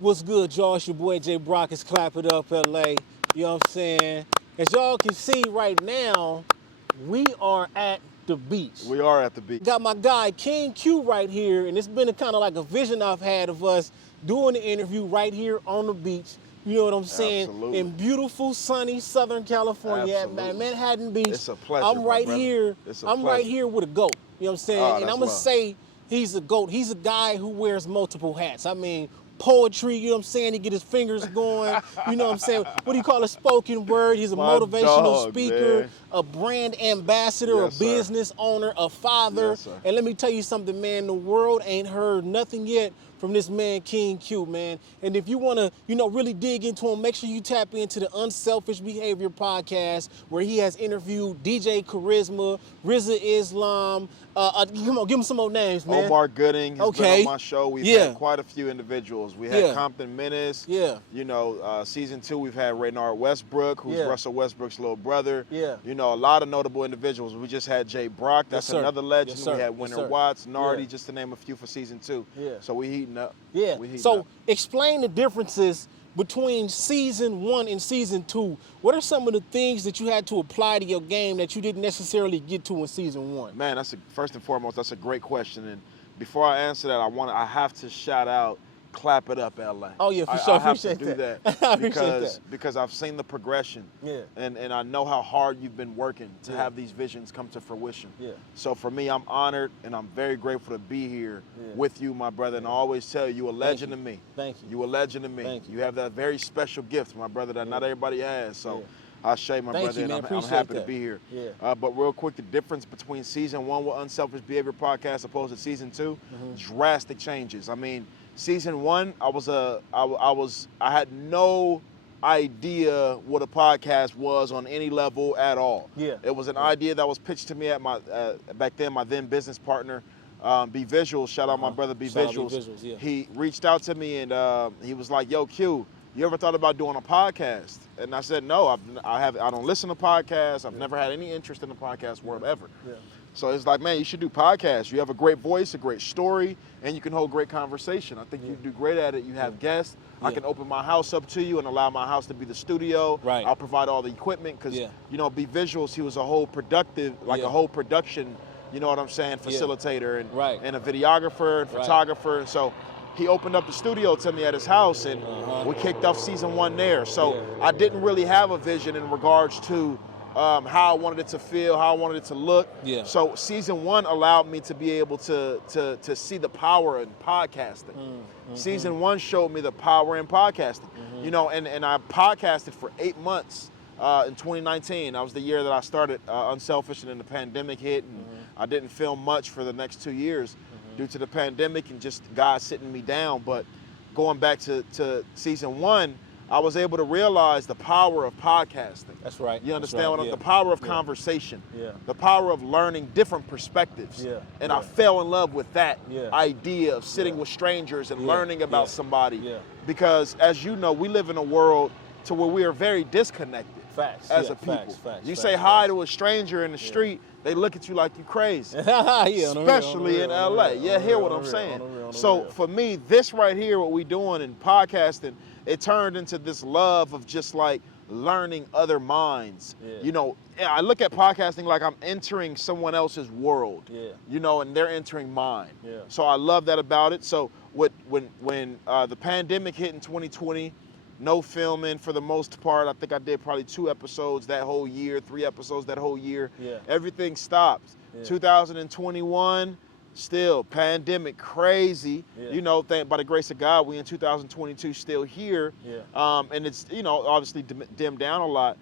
What's good, y'all? It's your boy J.Brock. It's Clapitup LA. You know what I'm saying? As y'all can see right now, we are at the beach. We are at the beach. Got my guy King Q right here, and it's been a kind of like a vision I've had of us doing the interview right here on the beach. You know what I'm saying? Absolutely. In beautiful, sunny Southern California at Manhattan Beach. It's a pleasure. I'm right my brother. here. It's a I'm pleasure. right here with a GOAT. You know what I'm saying? Oh, and that's I'm gonna love. say he's a GOAT. He's a guy who wears multiple hats. I mean, poetry, you know what I'm saying? He get his fingers going, you know what I'm saying? What do you call a spoken word? He's a My motivational dog, speaker, man. a brand ambassador, Yes, a sir. business owner, a father. Yes, sir. And let me tell you something, man, the world ain't heard nothing yet from this man, King Q, man. And if you want to, really dig into him, make sure you tap into the Unselfish Behavior podcast, where he has interviewed DJ Charisma, Rizza Islam. Come on, give him some more names, man. Omar Gooding has been on my show. We've had quite a few individuals. We had Compton Menace. Yeah. Season 2, we've had Raynard Westbrook, who's Russell Westbrook's little brother. Yeah. A lot of notable individuals. We just had J.Brock. That's another legend. Yes, sir. We had Winter Yes, sir. Watts, Nardi, just to name a few for season 2. Yeah. So we heating up. Yeah. We heating So up. explain the differences between season 1 and season 2. What are some of the things that you had to apply to your game that you didn't necessarily get to in season 1? Man, first and foremost, that's a great question. And before I answer that, I have to shout out Clapitup LA. Oh yeah, for sure. I have to do that because I've seen the progression. Yeah. And I know how hard you've been working to have these visions come to fruition. Yeah. So for me, I'm honored and I'm very grateful to be here with you, my brother. And I always tell you, you're a legend to me. Thank you. You're a legend to me. Thank you. You have that very special gift, my brother, that not everybody has. So I say, my Thank brother, you, man. and I'm happy to be here. Yeah. But real quick, the difference between season 1 with Unselfish Behavior Podcast opposed to season 2, drastic changes. I mean, season 1, I had no idea what a podcast was on any level at all. Yeah. It was an idea that was pitched to me at my back then my then business partner, B Visuals. Shout out my brother B Visuals. He reached out to me and he was like, "Yo, Q, you ever thought about doing a podcast?" And I said, "No, I don't listen to podcasts. I've never had any interest in the podcast world ever." Yeah. So it's like, man, you should do podcasts. You have a great voice, a great story, and you can hold great conversation. I think you do great at it. You have guests. I can open my house up to you and allow my house to be the studio. Right. I'll provide all the equipment because, B Visuals, he was a whole a whole production, you know what I'm saying, facilitator and a videographer and photographer. So he opened up the studio to me at his house, and we kicked off season 1 there. So I didn't really have a vision in regards to how I wanted it to feel, how I wanted it to look. Yeah. So season 1 allowed me to be able to see the power in podcasting. Season 1 showed me the power in podcasting. And I podcasted for 8 months in 2019. That was the year that I started Unselfish, and then the pandemic hit, and I didn't film much for the next 2 years due to the pandemic and just God sitting me down. But going back to season 1, I was able to realize the power of podcasting. That's right. You understand the power of conversation, the power of learning different perspectives. And I fell in love with that idea of sitting with strangers and learning about somebody. Because as you know, we live in a world to where we are very disconnected as a people. You say hi to a stranger in the street, they look at you like you crazy. Especially in LA. Hear what I'm saying? So for me, this right here, what we doing in podcasting, it turned into this love of just like learning other minds. I look at podcasting like I'm entering someone else's world, and they're entering mine. So I love that about it. So when the pandemic hit in 2020, no filming for the most part. I think I did probably 2 episodes that whole year, 3 episodes that whole year. Everything stopped. 2021, still pandemic, crazy. By the grace of God, we in 2022 still here. And it's obviously dimmed down a lot.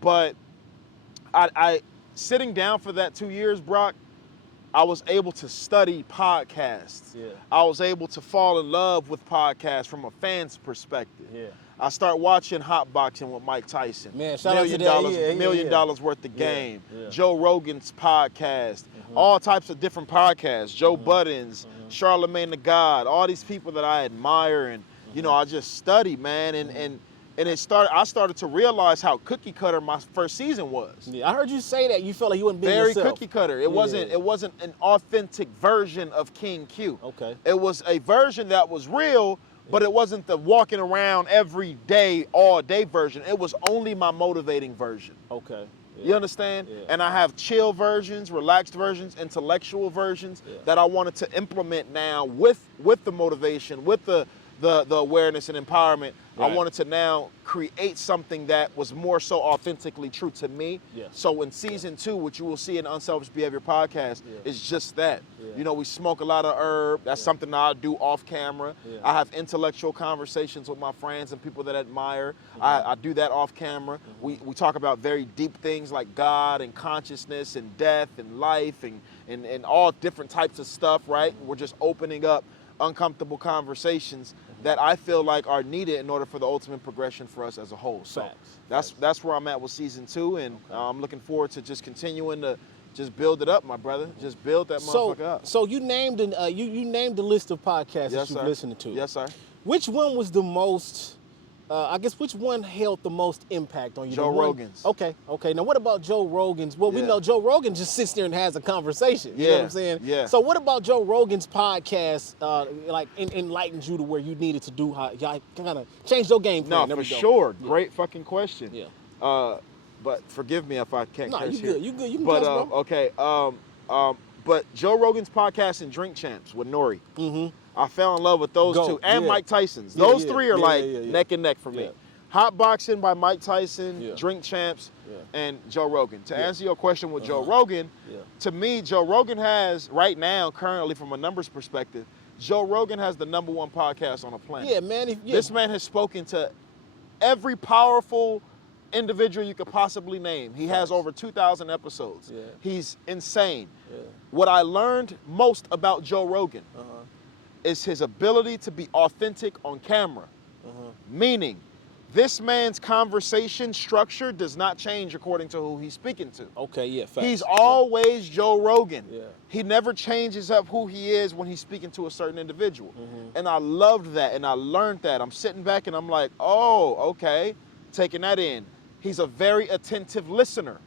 But I sitting down for that 2 years, Brock, I was able to study podcasts. I was able to fall in love with podcasts from a fan's perspective. I start watching Hot Boxing with Mike Tyson. Man, shout out to that. $1 million worth of game. Joe Rogan's podcast. All types of different podcasts. Joe Budden's, Charlemagne the God. All these people that I admire, and I just study, man. And I started to realize how cookie cutter my first season was. I heard you say that you felt like you wasn't being very yourself. Cookie cutter. It wasn't an authentic version of King Q. Okay. It was a version that was real, but it wasn't the walking around every day, all day version. It was only my motivating version. Okay. Yeah. You understand? Yeah. And I have chill versions, relaxed versions, intellectual versions that I wanted to implement now with the motivation, with the awareness and empowerment. Right. I wanted to now create something that was more so authentically true to me. Yes. So in season 2, which you will see in the Unselfish Behavior podcast, is just that. Yeah. You know, we smoke a lot of herb. That's something that I do off camera. Yeah. I have intellectual conversations with my friends and people that I admire. I do that off camera. We talk about very deep things like God and consciousness and death and life and all different types of stuff, right? We're just opening up uncomfortable conversations that I feel like are needed in order for the ultimate progression for us as a whole. So that's where I'm at with season 2, and I'm looking forward to just continuing to just build it up, my brother. Just build that motherfucker up. So you named you named the list of podcasts that you've listened to. Yes, sir. Which one was the most? I guess which one held the most impact on you? Joe Rogan's. Okay. Now what about Joe Rogan's? Well, we know Joe Rogan just sits there and has a conversation. You know what I'm saying? Yeah. So what about Joe Rogan's podcast like enlightened you to where you needed to do how y'all kind of change your game plan? No, for sure. Yeah. Great fucking question. Yeah. But forgive me if I can't catch you good. You good. You can but, guess, bro. Okay. But Joe Rogan's podcast and Drink Champs with Nori. Mm-hmm. I fell in love with those two, and Mike Tyson's. Those three are neck and neck for me. Hot Boxing by Mike Tyson, Drink Champs, and Joe Rogan. To answer your question with Joe Rogan, to me, Joe Rogan has, right now, currently from a numbers perspective, Joe Rogan has the #1 podcast on the planet. Yeah, man. This man has spoken to every powerful individual you could possibly name. He has over 2,000 episodes. Yeah. He's insane. Yeah. What I learned most about Joe Rogan is his ability to be authentic on camera. Meaning, this man's conversation structure does not change according to who he's speaking to. Okay, yeah, facts. He's always Joe Rogan. Yeah. He never changes up who he is when he's speaking to a certain individual. And I loved that, and I learned that. I'm sitting back and I'm like, oh, okay, taking that in. He's a very attentive listener.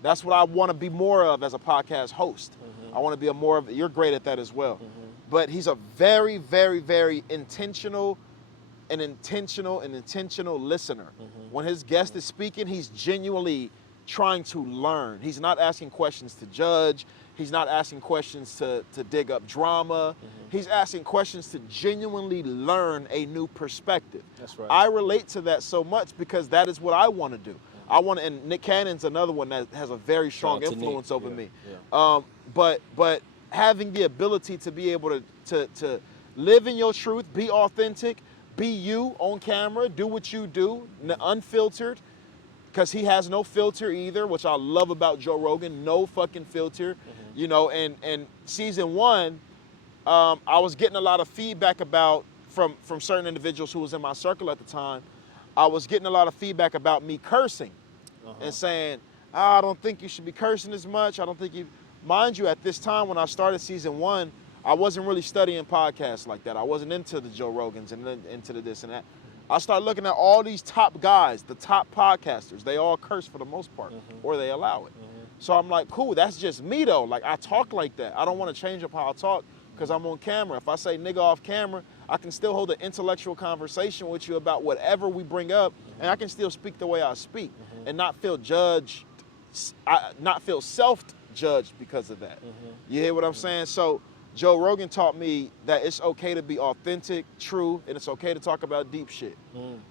That's what I want to be more of as a podcast host. I want to be more of, you're great at that as well. But he's a very, very, very intentional listener. When his guest is speaking, he's genuinely trying to learn. He's not asking questions to judge. He's not asking questions to dig up drama. He's asking questions to genuinely learn a new perspective. That's right. I relate to that so much because that is what I want to do. And Nick Cannon's another one that has a very strong influence over me. But having the ability to be able to live in your truth, be authentic, be you on camera, do what you do, unfiltered, because he has no filter either, which I love about Joe Rogan, no fucking filter. You know, and season 1, I was getting a lot of feedback from certain individuals who was in my circle at the time. I was getting a lot of feedback about me cursing and saying, I don't think you should be cursing as much. I don't think you, mind you, at this time when I started season 1, I wasn't really studying podcasts like that. I wasn't into the Joe Rogans and into the this and that. I started looking at all these top guys, the top podcasters. They all curse for the most part, or they allow it. So I'm like, cool, that's just me though. Like, I talk like that. I don't want to change up how I talk because I'm on camera. If I say nigga off camera, I can still hold an intellectual conversation with you about whatever we bring up, and I can still speak the way I speak and not feel judged, not feel self-judged because of that. You hear what I'm saying? So Joe Rogan taught me that it's okay to be authentic, true, and it's okay to talk about deep shit.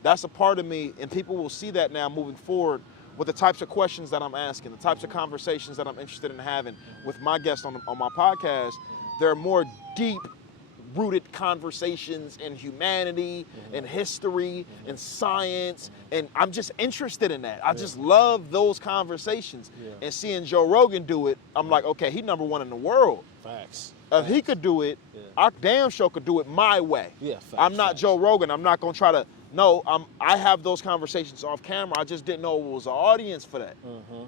That's a part of me, and people will see that now moving forward with the types of questions that I'm asking, the types of conversations that I'm interested in having with my guests on my podcast. There are more deep-rooted conversations in humanity and history and science, and I'm just interested in that. I just love those conversations. And seeing Joe Rogan do it, I'm like, okay, he's #1 in the world. Facts. If he could do it, I damn sure could do it my way. I'm not Joe Rogan. I'm not going to try to, no, I have those conversations off camera. I just didn't know it was an audience for that.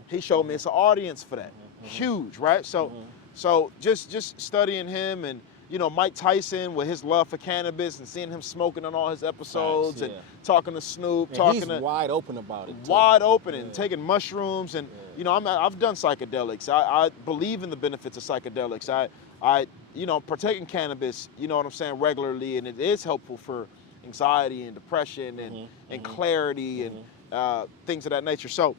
He showed me it's an audience for that. Huge, right? So just studying him, and you know, Mike Tyson with his love for cannabis and seeing him smoking on all his episodes and talking to Snoop, he's wide open about it. Wide open and taking mushrooms, and you know, I've done psychedelics. I believe in the benefits of psychedelics. I you know, partake in cannabis, you know what I'm saying, regularly, and it is helpful for anxiety and depression and clarity and things of that nature. So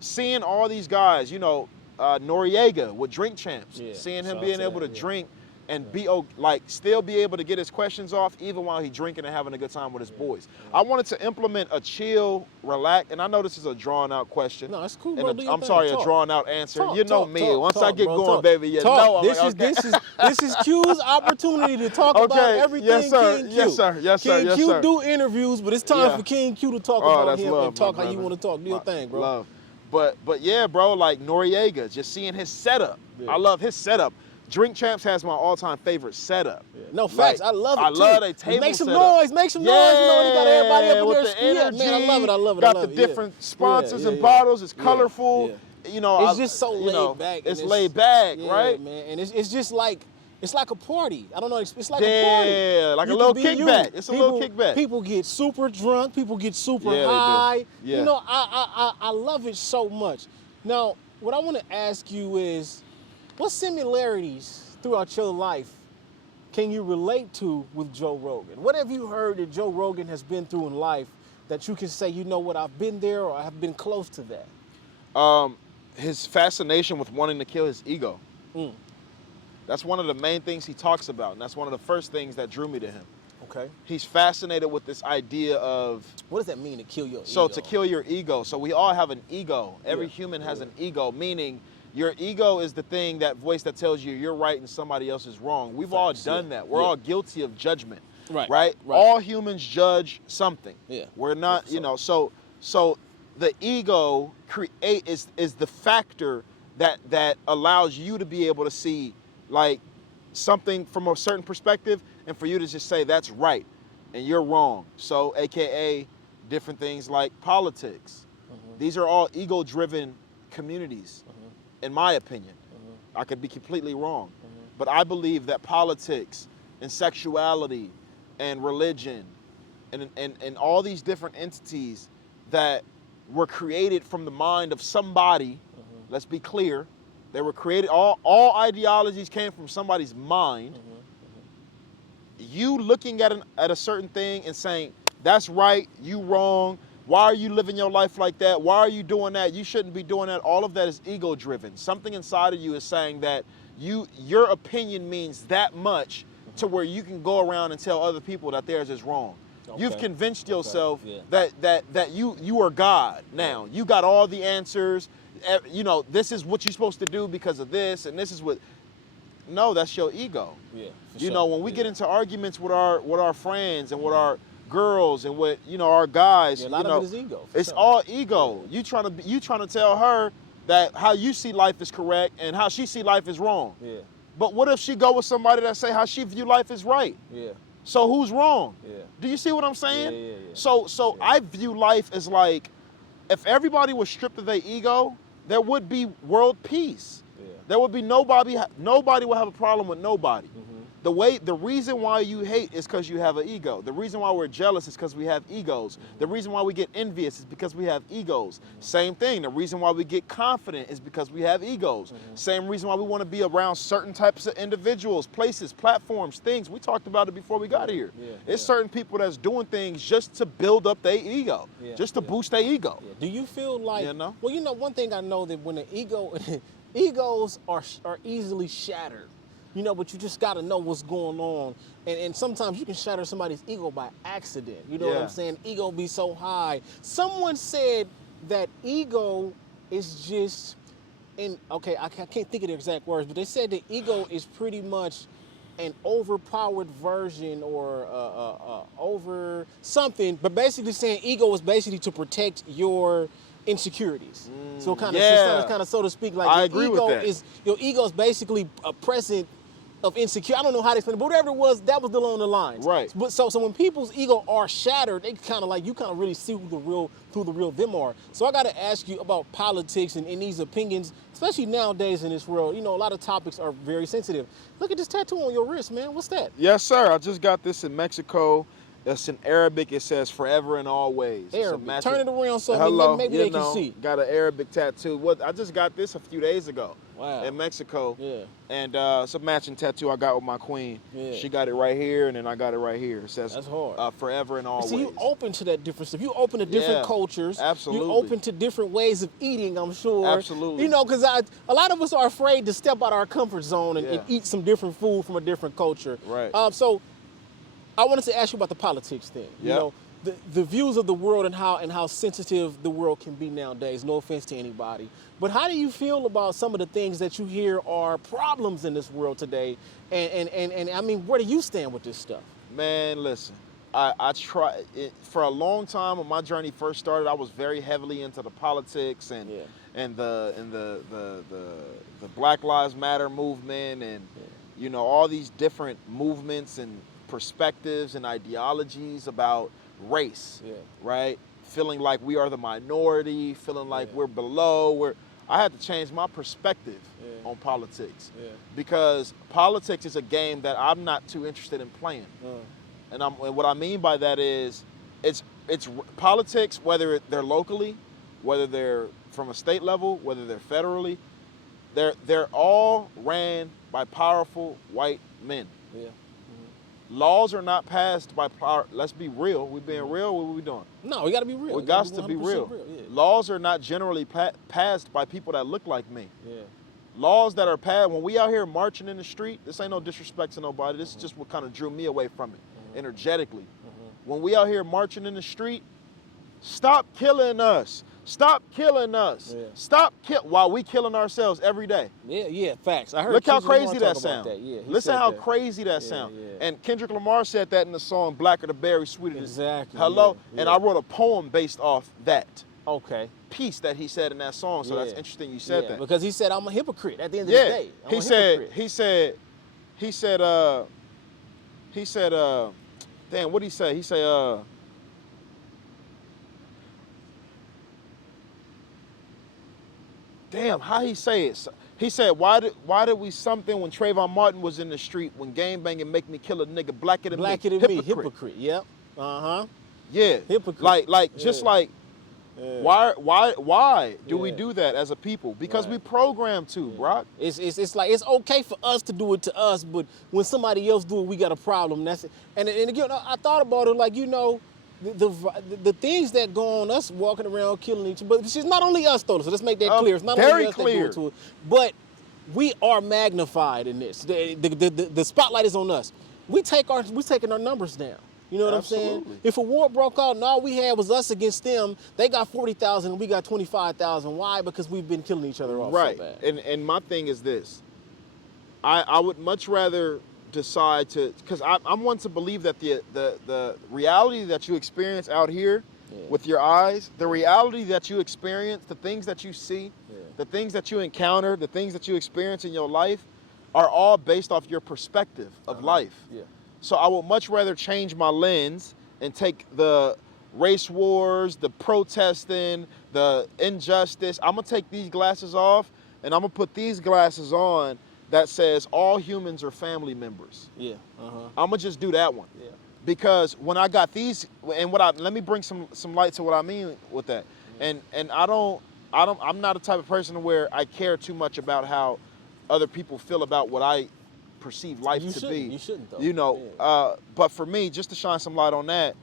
seeing all these guys, you know, Noriega with Drink Champs, seeing him being able to drink and be like still be able to get his questions off even while he's drinking and having a good time with his boys. I wanted to implement a chill, relax, and I know this is a drawn out question. No, it's cool, bro. I'm sorry, a drawn out answer. You know me. Once I get going, baby, you know. know. This is Q's opportunity to talk about everything. Yes, sir. King Q. Yes, sir. Yes, sir. King yes, Q sir. do interviews, but it's time for King Q to talk about him love, and talk how you want to talk. Do your thing, bro. Love. But yeah, bro, like Noriega, just seeing his setup. I love his setup. Drink Champs has my all-time favorite setup. No, facts. Like, I love it, I love their table Make some setup. noise. Make some noise. You know, you got everybody up in with there. the energy. Man, I love it. I love it. Got the different sponsors and bottles. It's colorful. You know, it's just so laid back. It's laid back, right? Man. And it's just like, it's like a party. I don't know. It's like a party. Yeah, like a little kickback. It's a little kickback. People get super drunk. People get super high. Yeah. You know, I love it so much. Now, what I want to ask you is, what similarities throughout your life can you relate to with Joe Rogan? What have you heard that Joe Rogan has been through in life that you can say, you know what, I've been there or I've been close to that? His fascination with wanting to kill his ego. That's one of the main things he talks about, and that's one of the first things that drew me to him. Okay. He's fascinated with this idea of... What does that mean, to kill your ego? So to kill your ego. So we all have an ego. Every human has an ego, meaning your ego is the thing, that voice that tells you you're right and somebody else is wrong. We've all done that. We're all guilty of judgment. Right? All humans judge something. We're not, you know, so the ego is the factor that allows you to be able to see like something from a certain perspective and for you to just say that's right and you're wrong. So AKA different things like politics. These are all ego-driven communities. In my opinion. I could be completely wrong. But I believe that politics and sexuality and religion and all these different entities that were created from the mind of somebody, let's be clear, they were created, all ideologies came from somebody's mind. You looking at a certain thing and saying, that's right, you wrong, why are you living your life like that? Why are you doing that? You shouldn't be doing that. All of that is ego-driven. Something inside of you is saying that your opinion means that much to where you can go around and tell other people that theirs is wrong. You've convinced yourself that you are God now. You got all the answers. You know, this is what you're supposed to do because of this, and this is what... No, that's your ego. You know, when we get into arguments with our friends and with our girls and with, you know, our guys, a lot of it is ego. It's all ego. You trying to tell her that how you see life is correct and how she see life is wrong. But what if she go with somebody that say how she view life is right? So who's wrong? Do you see what I'm saying? So I view life as like, if everybody was stripped of their ego, there would be world peace. There would be nobody would have a problem with nobody. The reason why you hate is because you have an ego. The reason why we're jealous is because we have egos. The reason why we get envious is because we have egos. Same thing. The reason why we get confident is because we have egos. Same reason why we want to be around certain types of individuals, places, platforms, things. We talked about it before we got here. It's certain people that's doing things just to build up their ego, just to boost their ego. Do you feel like, know? Well, you know, one thing I know that when the egos are easily shattered. You know, but you just got to know what's going on. And sometimes you can shatter somebody's ego by accident. You know what I'm saying? Ego be so high. Someone said that ego is just, I can't think of the exact words, but they said that ego is pretty much an overpowered version or over something, but basically saying ego is basically to protect your insecurities. So kind of so to speak, like I agree with that. Your ego is basically a present of insecure. I don't know how to explain it, but whatever it was, that was along the lines. Right. But so when people's ego are shattered, they kind of like, you kind of really see who the real them are. So I got to ask you about politics and these opinions, especially nowadays in this world. You know, a lot of topics are very sensitive. Look at this tattoo on your wrist, man. What's that? Yes, sir. I just got this in Mexico. It's in Arabic. It says "forever and always." Arabic. Turn it around so maybe they can see. Got an Arabic tattoo. I just got this a few days ago. in Mexico. Yeah. And it's a matching tattoo I got with my queen. Yeah. She got it right here, and then I got it right here. It says, that's hard. Forever and always. See, you open to that different stuff. You open to different cultures. Absolutely. You open to different ways of eating, I'm sure. Absolutely. You know, because a lot of us are afraid to step out our comfort zone and eat some different food from a different culture. Right. So I wanted to ask you about the politics thing. You know, the views of the world and how sensitive the world can be nowadays. No offense to anybody, but how do you feel about some of the things that you hear are problems in this world today? And I mean, where do you stand with this stuff? Man, listen, I try for a long time when my journey first started. I was very heavily into the politics and the Black Lives Matter movement and you know, all these different movements and perspectives and ideologies about race, right? Feeling like we are the minority, feeling like we're below. I had to change my perspective on politics because politics is a game that I'm not too interested in playing. And what I mean by that is it's politics, whether they're locally, whether they're from a state level, whether they're federally, they're all ran by powerful white men. Laws are not passed by power. Let's be real. We being real. What are we doing? No, we got to be real. We got to be real. Laws are not generally passed by people that look like me. Laws that are passed, when we out here marching in the street, this ain't no disrespect to nobody. This is just what kind of drew me away from it, energetically. When we out here marching in the street, stop killing us. Stop killing us. Stop while we killing ourselves every day. Facts. I heard. Look how crazy that sounds. Listen how that. Crazy that sounds. And Kendrick Lamar said that in the song "Blacker the Berry, Sweeter the Hello. And I wrote a poem based off that. Okay. Piece that he said in that song. So that's interesting you said that. Because he said I'm a hypocrite at the end of the day. He said, damn, what'd he say? He said, damn, how he say it? He said, why did we something when Trayvon Martin was in the street, when gang banging make me kill a nigga blacker than me? Hypocrite. Yep. Yeah. Hypocrite. Why do we do that as a people? Because we programmed to, Brock. It's like it's okay for us to do it to us, but when somebody else do it, we got a problem. That's it. And again, I thought about it like, you know, the things that go on, us walking around killing each other, but it's not only us though, so let's make that clear. It's not only us that do it to it, but we are magnified in this. The spotlight is on us. We're taking our numbers down. You know what I'm saying? If a war broke out and all we had was us against them, they got 40,000 and we got 25,000. Why? Because we've been killing each other off so bad. And my thing is this. I would much rather decide to, because I'm one to believe that the reality that you experience out here with your eyes, the reality that you experience, the things that you see, the things that you encounter, the things that you experience in your life are all based off your perspective of life. So I would much rather change my lens and take the race wars, the protesting, the injustice. I'm gonna take these glasses off and I'm gonna put these glasses on that says all humans are family members. I'm gonna just do that one. Because when I got these, and let me bring some light to what I mean with that. And I'm not the type of person where I care too much about how other people feel about what I perceive life to be. You shouldn't though. You know, but for me, just to shine some light on that.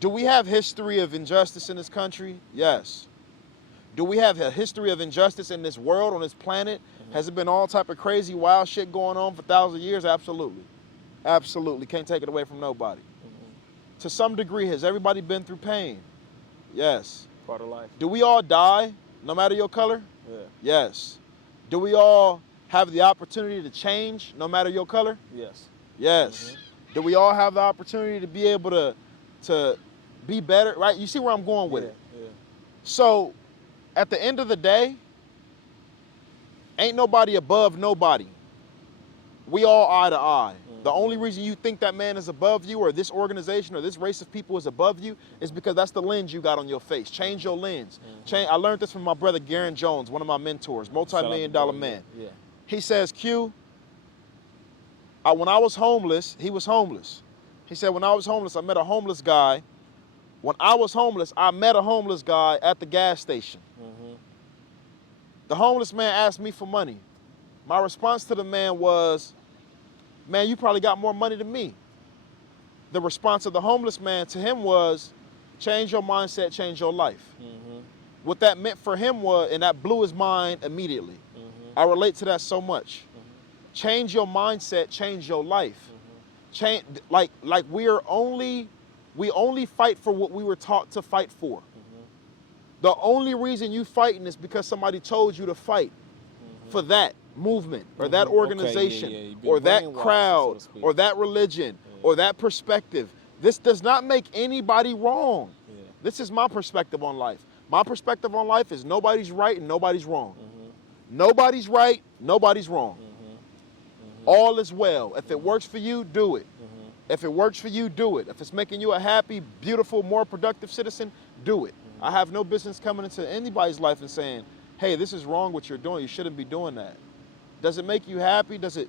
Do we have history of injustice in this country? Yes. Do we have a history of injustice in this world, on this planet? Has it been all type of crazy, wild shit going on for thousands of years? Absolutely. Absolutely. Can't take it away from nobody. To some degree, has everybody been through pain? Yes. Part of life. Do we all die, no matter your color? Yes. Do we all have the opportunity to change, no matter your color? Yes. Do we all have the opportunity to be able to be better, right? You see where I'm going with it. So, at the end of the day, ain't nobody above nobody. We all eye to eye. The only reason you think that man is above you, or this organization or this race of people is above you, is because that's the lens you got on your face. Change your lens. I learned this from my brother Garen Jones, one of my mentors, multi-million-dollar man. He says, Q, when I was homeless, he was homeless. He said, when I was homeless, I met a homeless guy. When I was homeless, I met a homeless guy at the gas station. The homeless man asked me for money. My response to the man was, man, you probably got more money than me. The response of the homeless man to him was, change your mindset, change your life. What that meant for him was, and that blew his mind immediately. I relate to that so much. Change your mindset, change your life. Change, like we only fight for what we were taught to fight for. The only reason you fighting is because somebody told you to fight for that movement or that organization or that crowd or that religion or that perspective. This does not make anybody wrong. This is my perspective on life. My perspective on life is nobody's right and nobody's wrong. Nobody's right, nobody's wrong. All is well. If it works for you, do it. If it works for you, do it. If it's making you a happy, beautiful, more productive citizen, do it. I have no business coming into anybody's life and saying, hey, this is wrong what you're doing. You shouldn't be doing that. Does it make you happy? Does it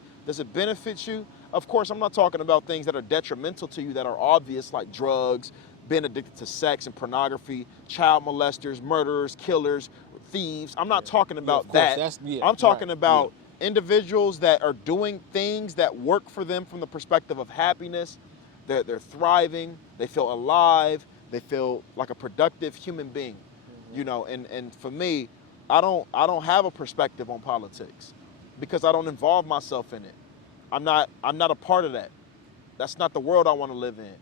benefit you? Of course, I'm not talking about things that are detrimental to you that are obvious, like drugs, being addicted to sex and pornography, child molesters, murderers, killers, thieves. I'm not talking about that. I'm talking about individuals that are doing things that work for them from the perspective of happiness. They're thriving. They feel alive. They feel like a productive human being, you know. And for me, I don't have a perspective on politics because I don't involve myself in it. I'm not a part of that. That's not the world I want to live in.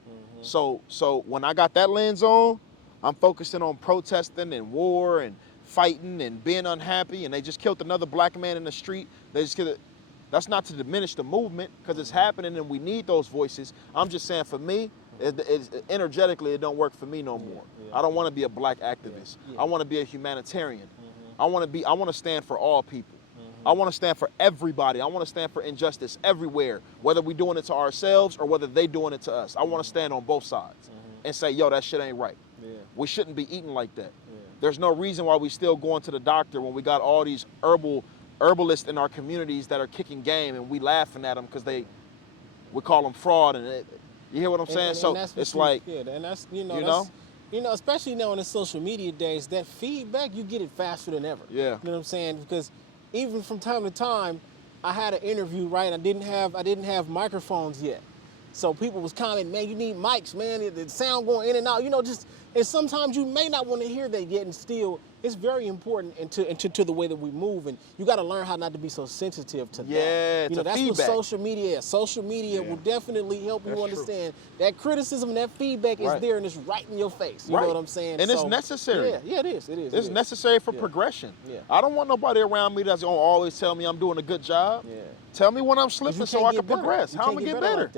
So when I got that lens on, I'm focusing on protesting and war and fighting and being unhappy. And they just killed another black man in the street. They just killed it. That's not to diminish the movement because it's happening and we need those voices. I'm just saying for me, energetically, it don't work for me no more. I don't want to be a black activist. I want to be a humanitarian. I want to stand for all people. I want to stand for everybody. I want to stand for injustice everywhere, whether we're doing it to ourselves or whether they doing it to us. I want to stand on both sides and say, yo, that shit ain't right. We shouldn't be eating like that. There's no reason why we still going to the doctor when we got all these herbalists in our communities that are kicking game and we laughing at them because we call them fraud. And you hear what I'm saying? So it's like, and that's, you know, especially now in the social media days, that feedback, you get it faster than ever. You know what I'm saying? Because even from time to time, I had an interview, right? I didn't have microphones yet. So people was commenting, man, you need mics, man. The sound going in and out, you know, and sometimes you may not want to hear that yet, and still, it's very important into the way that we move, and you got to learn how not to be so sensitive to that. You know, that's feedback. What social media is. Social media will definitely help you understand that criticism and that feedback is there and it's right in your face. You know what I'm saying? And it's necessary. Yeah, it is. It's necessary for progression. I don't want nobody around me that's gonna always tell me I'm doing a good job. Tell me when I'm slipping so I can progress. How I'm gonna get better?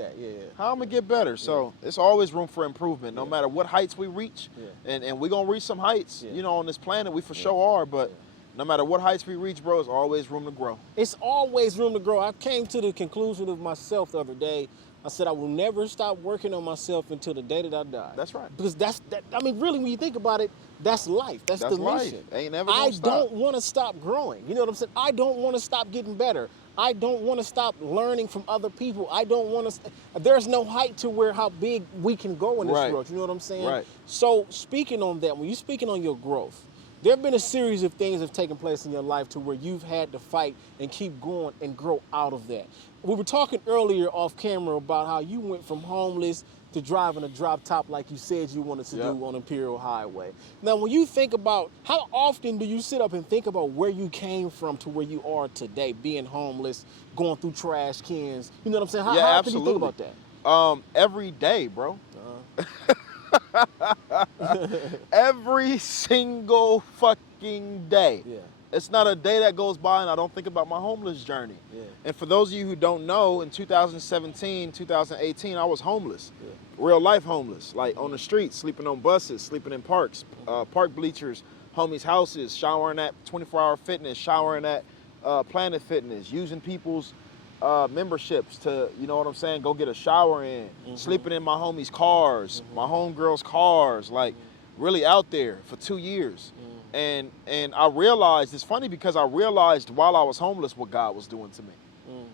How I'm gonna get better? So it's always room for improvement, no matter what heights we reach. And we're gonna reach some heights, you know, on this planet. We for sure are, but no matter what heights we reach, bro, it's always room to grow. It's always room to grow. I came to the conclusion of myself the other day. I said I will never stop working on myself until the day that I die. That's right. Because I mean, really, when you think about it, that's life. That's the mission. Ain't never gonna stop. I don't want to stop growing. You know what I'm saying? I don't want to stop getting better. I don't want to stop learning from other people. I don't want to. There's no height to how big we can go in this world. You know what I'm saying? Right. So speaking on that, when you're speaking on your growth, there have been a series of things that have taken place in your life to where you've had to fight and keep going and grow out of that. We were talking earlier off camera about how you went from homeless to driving a drop top like you said you wanted to do on Imperial Highway. Now, when you think about, how often do you sit up and think about where you came from to where you are today, being homeless, going through trash cans? You know what I'm saying? How often do you think about that? Every day, bro. Every single fucking day. It's not a day that goes by and I don't think about my homeless journey. And for those of you who don't know, in 2017, 2018, I was homeless. Real life homeless, like on the streets, sleeping on buses, sleeping in parks, park bleachers, homies' houses, showering at 24-hour fitness, showering at Planet Fitness, using people's memberships to, you know what I'm saying, go get a shower in, sleeping in my homies' cars, my homegirls' cars, like really out there for 2 years. And I realized, it's funny because I realized while I was homeless what God was doing to me.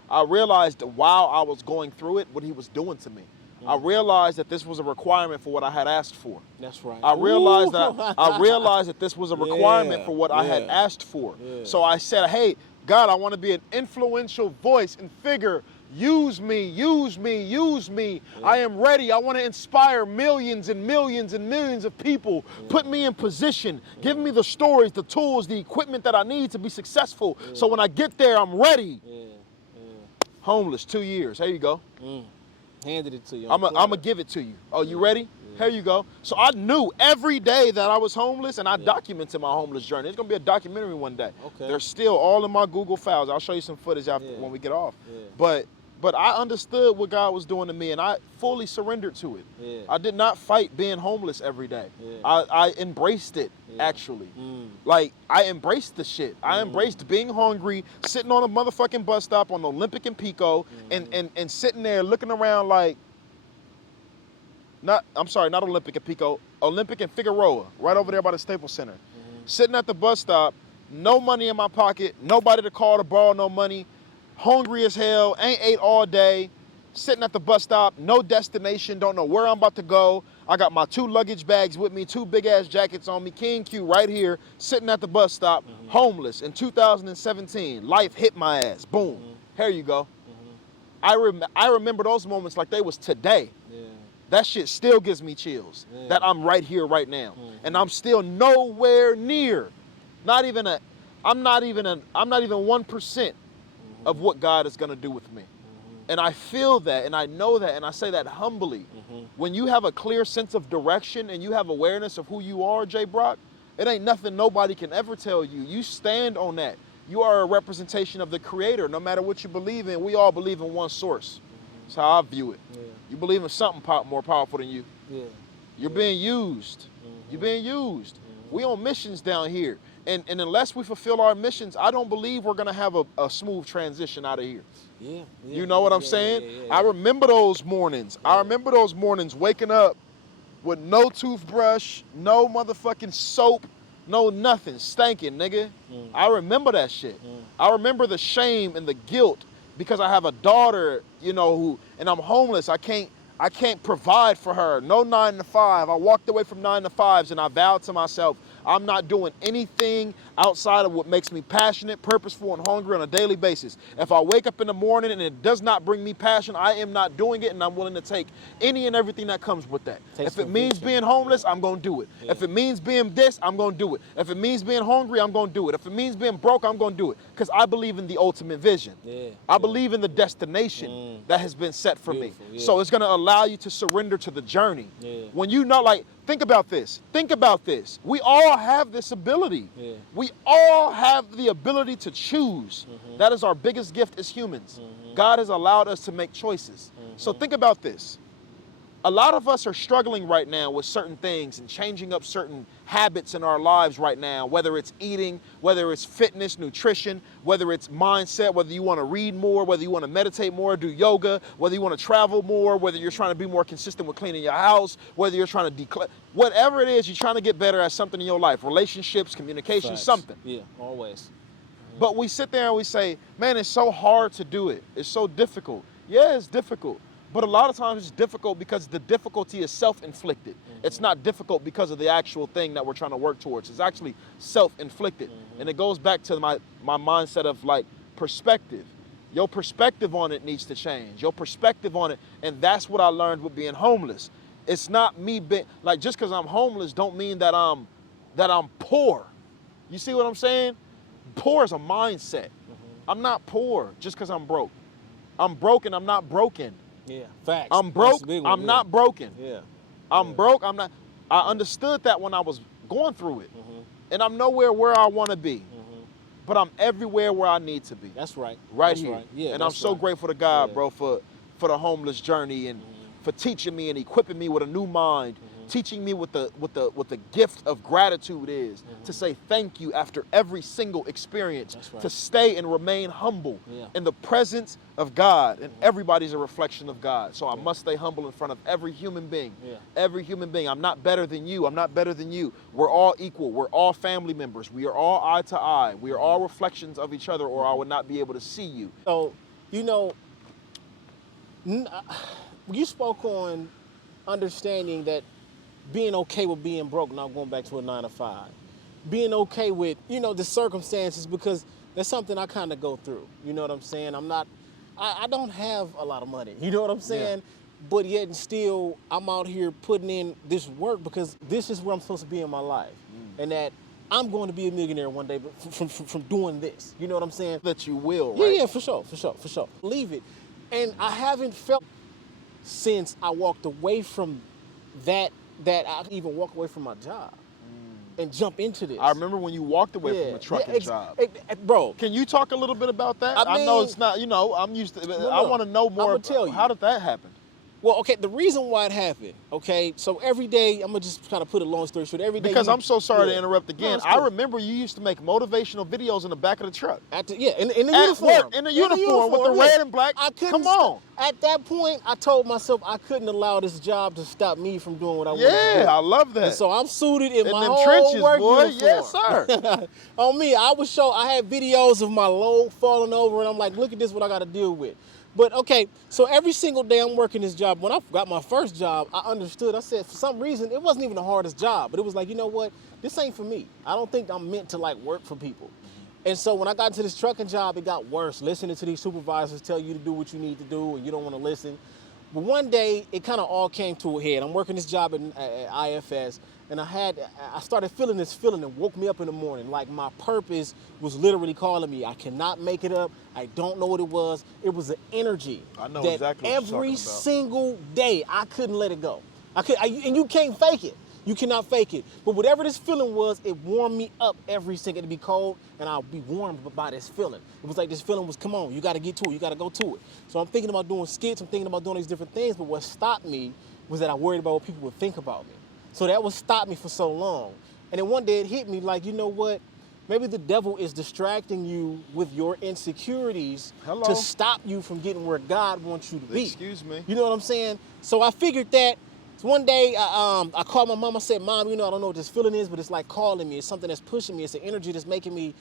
I realized while I was going through it what he was doing to me. I realized that this was a requirement for what I had asked for. That's right. I realized that this was a requirement for what I had asked for. So I said, hey, God, I want to be an influential voice and figure. Use me, use me, use me. I am ready. I want to inspire millions and millions and millions of people. Put me in position. Give me the stories, the tools, the equipment that I need to be successful. So when I get there, I'm ready. Homeless, 2 years. Here you go. Handed it to you. I'm going to give it to you. Oh, you ready? Here you go. So I knew every day that I was homeless, and I documented my homeless journey. It's going to be a documentary one day. Okay. They're still all in my Google files. I'll show you some footage after when we get off. But I understood what God was doing to me, and I fully surrendered to it. I did not fight being homeless every day. I embraced it, actually. Like, I embraced the shit. I embraced being hungry, sitting on a motherfucking bus stop on Olympic and Pico, and sitting there looking around like, not Olympic and Pico, Olympic and Figueroa, right over there by the Staples Center. Sitting at the bus stop, no money in my pocket, nobody to call to borrow no money, hungry as hell, ain't ate all day, sitting at the bus stop, no destination, don't know where I'm about to go. I got my 2 luggage bags with me, 2 big ass jackets on me, King Q right here, sitting at the bus stop, homeless in 2017. Life hit my ass, boom. Here you go. I remember those moments like they was today. That shit still gives me chills, that I'm right here right now. And I'm still nowhere near, I'm not even 1% of what God is gonna do with me. And I feel that, and I know that, and I say that humbly. When you have a clear sense of direction and you have awareness of who you are, J.Brock, it ain't nothing nobody can ever tell you. You stand on that. You are a representation of the Creator. No matter what you believe in, we all believe in one source. That's how I view it. You believe in something more powerful than you. You're being used. You're being used. We on missions down here. And unless we fulfill our missions, I don't believe we're going to have a smooth transition out of here. You know what I'm saying? I remember those mornings. I remember those mornings waking up with no toothbrush, no motherfucking soap, no nothing, stankin', nigga. I remember that shit. I remember the shame and the guilt because I have a daughter, you know, and I'm homeless. I can't provide for her. No 9 to 5. I walked away from 9 to 5s and I vowed to myself, I'm not doing anything outside of what makes me passionate, purposeful, and hungry on a daily basis. If I wake up in the morning and it does not bring me passion, I am not doing it, and I'm willing to take any and everything that comes with that. If it means being homeless, I'm going to do it. If it means being this, I'm going to do it. If it means being hungry, I'm going to do it. If it means being broke, I'm going to do it. Because I believe in the ultimate vision. I believe in the destination that has been set for me. So it's going to allow you to surrender to the journey. When you know, like, think about this. Think about this. We all have this ability. We all have the ability to choose. That is our biggest gift as humans. God has allowed us to make choices. So think about this. A lot of us are struggling right now with certain things and changing up certain habits in our lives right now, whether it's eating, whether it's fitness, nutrition, whether it's mindset, whether you want to read more, whether you want to meditate more, do yoga, whether you want to travel more, whether you're trying to be more consistent with cleaning your house, whether you're trying to whatever it is, you're trying to get better at something in your life, relationships, communication, something. Yeah, always. But we sit there and we say, man, it's so hard to do it. It's so difficult. Yeah, it's difficult. But a lot of times it's difficult because the difficulty is self-inflicted. It's not difficult because of the actual thing that we're trying to work towards. It's actually self-inflicted. And it goes back to my mindset of like perspective. Your perspective on it needs to change. Your perspective on it. And that's what I learned with being homeless. It's not me being, like, just because I'm homeless don't mean that I'm poor. You see what I'm saying? Poor is a mindset. I'm not poor just because I'm broke. I'm broken, I'm not broken. Yeah, facts. I'm broke, I'm not broken. I'm broke, I'm not. I understood that when I was going through it. And I'm nowhere where I want to be. But I'm everywhere where I need to be. That's right. Right here. Yeah, and I'm so grateful to God, bro, for the homeless journey and for teaching me and equipping me with a new mind. Teaching me what the gift of gratitude is, to say thank you after every single experience, to stay and remain humble in the presence of God, and everybody's a reflection of God. So I must stay humble in front of every human being. Every human being. I'm not better than you. I'm not better than you. We're all equal. We're all family members. We are all eye to eye. We are all reflections of each other, or I would not be able to see you. So, you know, you spoke on understanding that being okay with being broke, not going back to a 9 to 5. Being okay with, the circumstances, because that's something I kind of go through. You know what I'm saying? I don't have a lot of money. You know what I'm saying? Yeah. But yet and still, I'm out here putting in this work because this is where I'm supposed to be in my life. And that I'm going to be a millionaire one day from doing this. You know what I'm saying? That you will, right? Yeah, for sure. Believe it. And I haven't felt since I walked away from that I even walk away from my job and jump into this. I remember when you walked away from a trucking job. Bro. Can you talk a little bit about that? I mean, know it's not, I'm used to, I want to know more. I'm gonna tell you. How did that happen? Well, okay, the reason why it happened, okay, so every day, I'm going to just kind of put a long story short. Every day. Because I'm so sorry to interrupt again. I remember you used to make motivational videos in the back of the truck. In the uniform. In the uniform with the red and black. Come on. At that point, I told myself I couldn't allow this job to stop me from doing what I wanted to do. Yeah, I love that. And so I'm suited in my whole trenches, work boy. uniform. Yes, sir. On me, I had videos of my load falling over, and I'm like, look at this, what I got to deal with. But okay, so every single day I'm working this job. When I got my first job, I understood. I said, for some reason, it wasn't even the hardest job, but it was like, you know what? This ain't for me. I don't think I'm meant to work for people. And so when I got into this trucking job, it got worse. Listening to these supervisors tell you to do what you need to do, and you don't want to listen. But one day, it kind of all came to a head. I'm working this job at IFS, and I started feeling this feeling that woke me up in the morning. Like my purpose was literally calling me. I cannot make it up. I don't know what it was. It was an energy. I know that exactly what you're talking every about. single day, I couldn't let it go. And you can't fake it. You cannot fake it. But whatever this feeling was, it warmed me up every single. It'd be cold, and I'll be warmed by this feeling. It was like this feeling was, come on, you got to get to it. You got to go to it. So I'm thinking about doing skits. I'm thinking about doing these different things. But what stopped me was that I worried about what people would think about me. So that would stop me for so long. And then one day it hit me like, you know what? Maybe the devil is distracting you with your insecurities to stop you from getting where God wants you to be. Excuse me. You know what I'm saying? So I figured that. So one day, I called my mom. I said, Mom, I don't know what this feeling is, but it's like calling me. It's something that's pushing me. It's an energy that's making me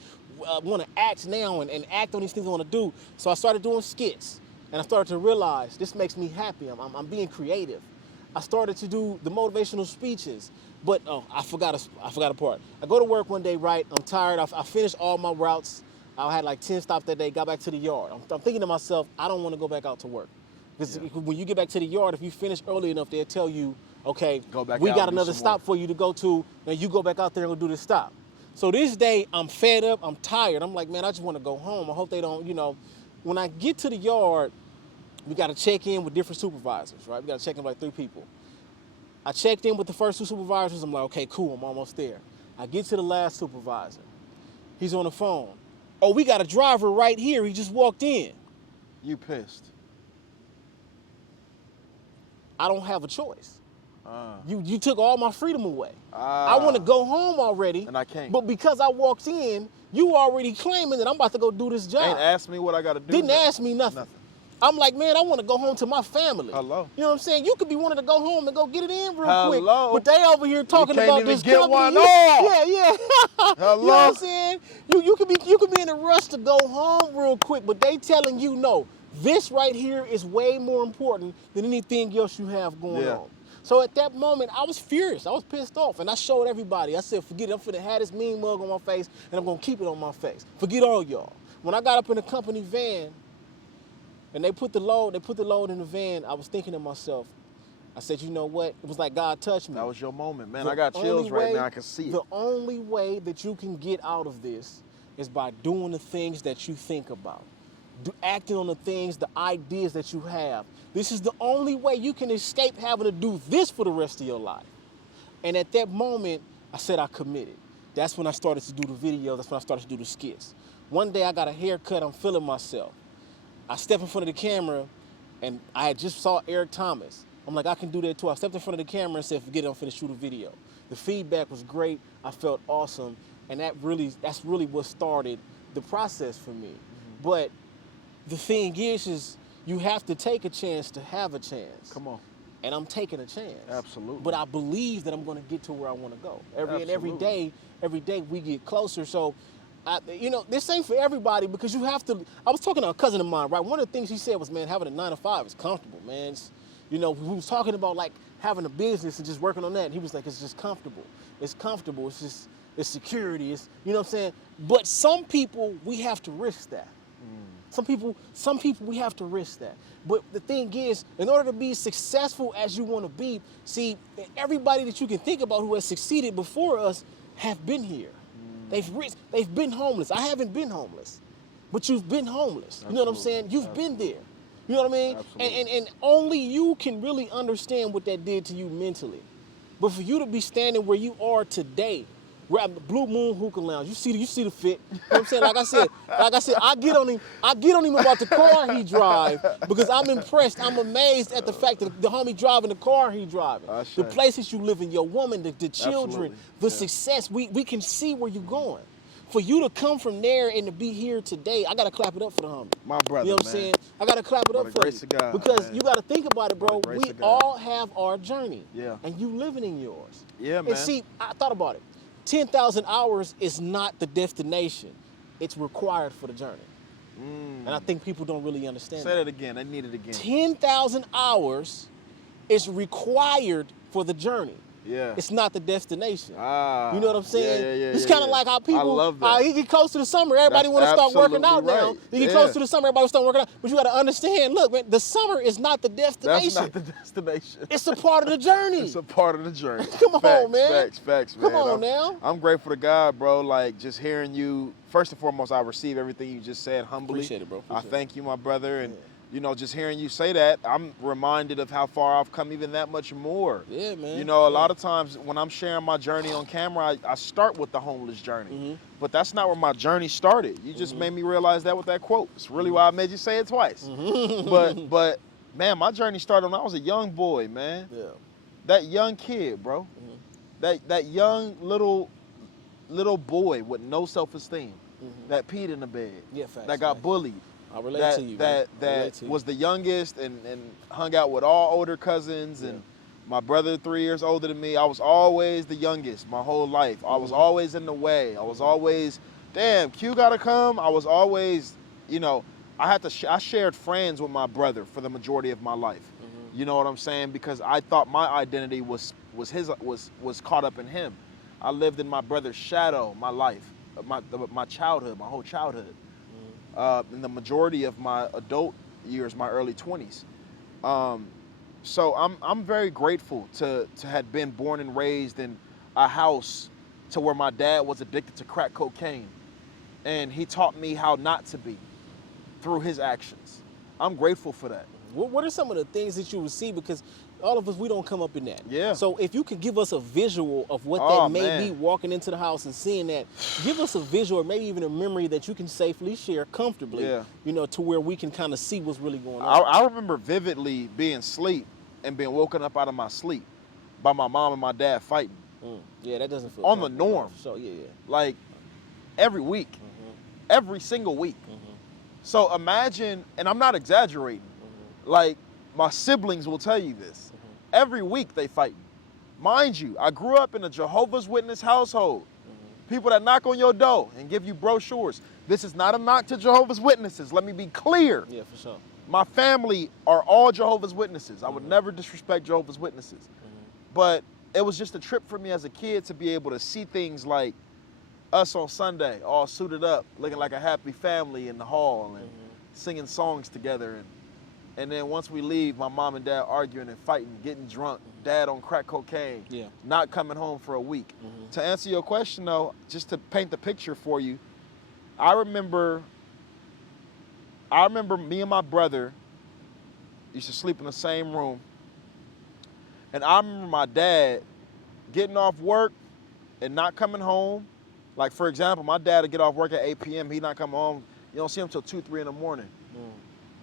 want to act now and act on these things I want to do. So I started doing skits, and I started to realize this makes me happy. I'm being creative. I started to do the motivational speeches, but I forgot a part. I go to work one day, right? I'm tired. I finished all my routes. I had like 10 stops that day. Got back to the yard. I'm thinking to myself, I don't want to go back out to work. Because when you get back to the yard, if you finish early enough, they'll tell you, okay, we got another stop for you to go to. Now you go back out there and go do this stop. So this day, I'm fed up, I'm tired. I'm like, man, I just want to go home. I hope they don't, When I get to the yard, we got to check in with different supervisors, right? We got to check in with like 3 people. I checked in with the first 2 supervisors. I'm like, okay, cool, I'm almost there. I get to the last supervisor. He's on the phone. Oh, we got a driver right here. He just walked in. You pissed. I don't have a choice. You took all my freedom away. I want to go home already. And I can't. But because I walked in, you already claiming that I'm about to go do this job. Ain't asked me what I got to do. Didn't ask me nothing. I'm like, man, I want to go home to my family. Hello. You know what I'm saying? You could be wanting to go home and go get it in real quick. Hello. But they over here talking about this get company. one off. Yeah. Hello. You know what I'm saying? You could be in a rush to go home real quick, but they telling you no. This right here is way more important than anything else you have going on. So at that moment, I was furious. I was pissed off, and I showed everybody. I said, forget it. I'm finna have this mean mug on my face, and I'm gonna keep it on my face. Forget all y'all. When I got up in the company van, and they put the load in the van, I was thinking to myself, I said, you know what? It was like God touched me. That was your moment, man. I got chills right now. I can see it. The only way that you can get out of this is by doing the things that you think about. Acting on the things, the ideas that you have. This is the only way you can escape having to do this for the rest of your life. And at that moment, I said I committed. That's when I started to do the videos. That's when I started to do the skits. One day I got a haircut. I'm feeling myself. I stepped in front of the camera, and I had just saw Eric Thomas. I'm like, I can do that too. I stepped in front of the camera and said, forget it, I'm finna shoot a video. The feedback was great. I felt awesome. And that's really what started the process for me. But the thing is you have to take a chance to have a chance. Come on. And I'm taking a chance. Absolutely. But I believe that I'm going to get to where I want to go. Every day we get closer. So, this ain't for everybody because you have to. I was talking to a cousin of mine, right? One of the things he said was, man, having a 9 to 5 is comfortable, man. You know, we was talking about like having a business and just working on that. And he was like, it's just comfortable. It's comfortable. It's just, it's security. It's, you know what I'm saying? But some people, we have to risk that. Some people we have to risk that. But the thing is, in order to be successful as you want to be, see, everybody that you can think about who has succeeded before us have been here. They've been homeless. I haven't been homeless, but you've been homeless. You know what I'm saying? You've been there. You know what I mean? And only you can really understand what that did to you mentally. But for you to be standing where you are today, we're at the Blue Moon Hookah Lounge. You see the fit. You know what I'm saying? Like I said, I get on him about the car he drive because I'm impressed. I'm amazed at the fact that the homie driving the car he driving. The places you live in, your woman, the children, the success. We can see where you're going. For you to come from there and to be here today, I gotta clap it up for the homie. My brother, you know what I'm saying? I gotta clap it up for you. God, because man. you gotta think about it, bro. We all have our journey. Yeah. And you living in yours. Yeah, man. And see, I thought about it. 10,000 hours is not the destination. It's required for the journey. And I think people don't really understand that. Say that again. I need it again. 10,000 hours is required for the journey. Yeah. It's not the destination. You know what I'm saying? It's kind of like how people, I love that. You get close to the summer, everybody want to start working out now. You get close to the summer, everybody will start working out. But you got to understand, look, man, the summer is not the destination. That's not the destination. It's a part of the journey. It's a part of the journey. Come on, man. Facts, man. Come on now. I'm grateful to God, bro. Like, just hearing you, first and foremost, I receive everything you just said humbly. Appreciate it, bro. I thank you, my brother. And you know, just hearing you say that, I'm reminded of how far I've come even that much more. Yeah, man. You know, a lot of times when I'm sharing my journey on camera, I start with the homeless journey. But that's not where my journey started. You just made me realize that with that quote. It's really why I made you say it twice. But man, my journey started when I was a young boy, man. Yeah. That young kid, bro. That young little boy with no self-esteem that peed in the bed. Yeah, facts, that got bullied. I relate to you. That was the youngest and hung out with all older cousins and my brother 3 years older than me. I was always the youngest my whole life. I was always in the way. I was always, damn, Q gotta come. I was always, you know, I shared friends with my brother for the majority of my life. You know what I'm saying? Because I thought my identity was caught up in him. I lived in my brother's shadow my life, my childhood, my whole childhood. In the majority of my adult years, my early 20s. So I'm very grateful to have been born and raised in a house to where my dad was addicted to crack cocaine. And he taught me how not to be through his actions. I'm grateful for that. What are some of the things that you would see? Because all of us, we don't come up in that. Yeah. So if you could give us a visual of what that may be walking into the house and seeing that, give us a visual or maybe even a memory that you can safely share comfortably, you know, to where we can kind of see what's really going on. I remember vividly being asleep and being woken up out of my sleep by my mom and my dad fighting. Yeah, that doesn't feel on the norm. So yeah. Like every week, every single week. So imagine, and I'm not exaggerating, like my siblings will tell you this. Every week they fight. Mind you, I grew up in a Jehovah's Witness household. People that knock on your door and give you brochures. This is not a knock to Jehovah's Witnesses. Let me be clear. Yeah, for sure. My family are all Jehovah's Witnesses. I would never disrespect Jehovah's Witnesses. But it was just a trip for me as a kid to be able to see things like us on Sunday, all suited up, looking like a happy family in the hall and singing songs together. And then once we leave, my mom and dad arguing and fighting, getting drunk, dad on crack cocaine, not coming home for a week. To answer your question though, just to paint the picture for you, I remember me and my brother used to sleep in the same room. And I remember my dad getting off work and not coming home. Like for example, my dad would get off work at 8 p.m. He not coming home. You don't see him until 2, 3 in the morning.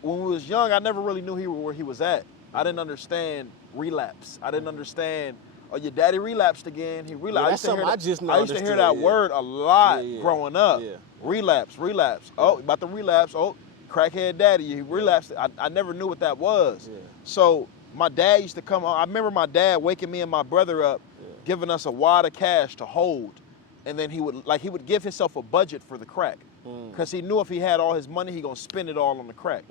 When we was young, I never really knew where he was at. I didn't understand relapse. I didn't understand, oh, your daddy relapsed again. He relapsed. Yeah, I used to hear that word a lot growing up. Relapse. Oh, about to relapse. Oh, crackhead daddy, he relapsed. I never knew what that was. So my dad used to come on. I remember my dad waking me and my brother up, giving us a wad of cash to hold. And then he would give himself a budget for the crack. Because he knew if he had all his money, he gonna spend it all on the crack.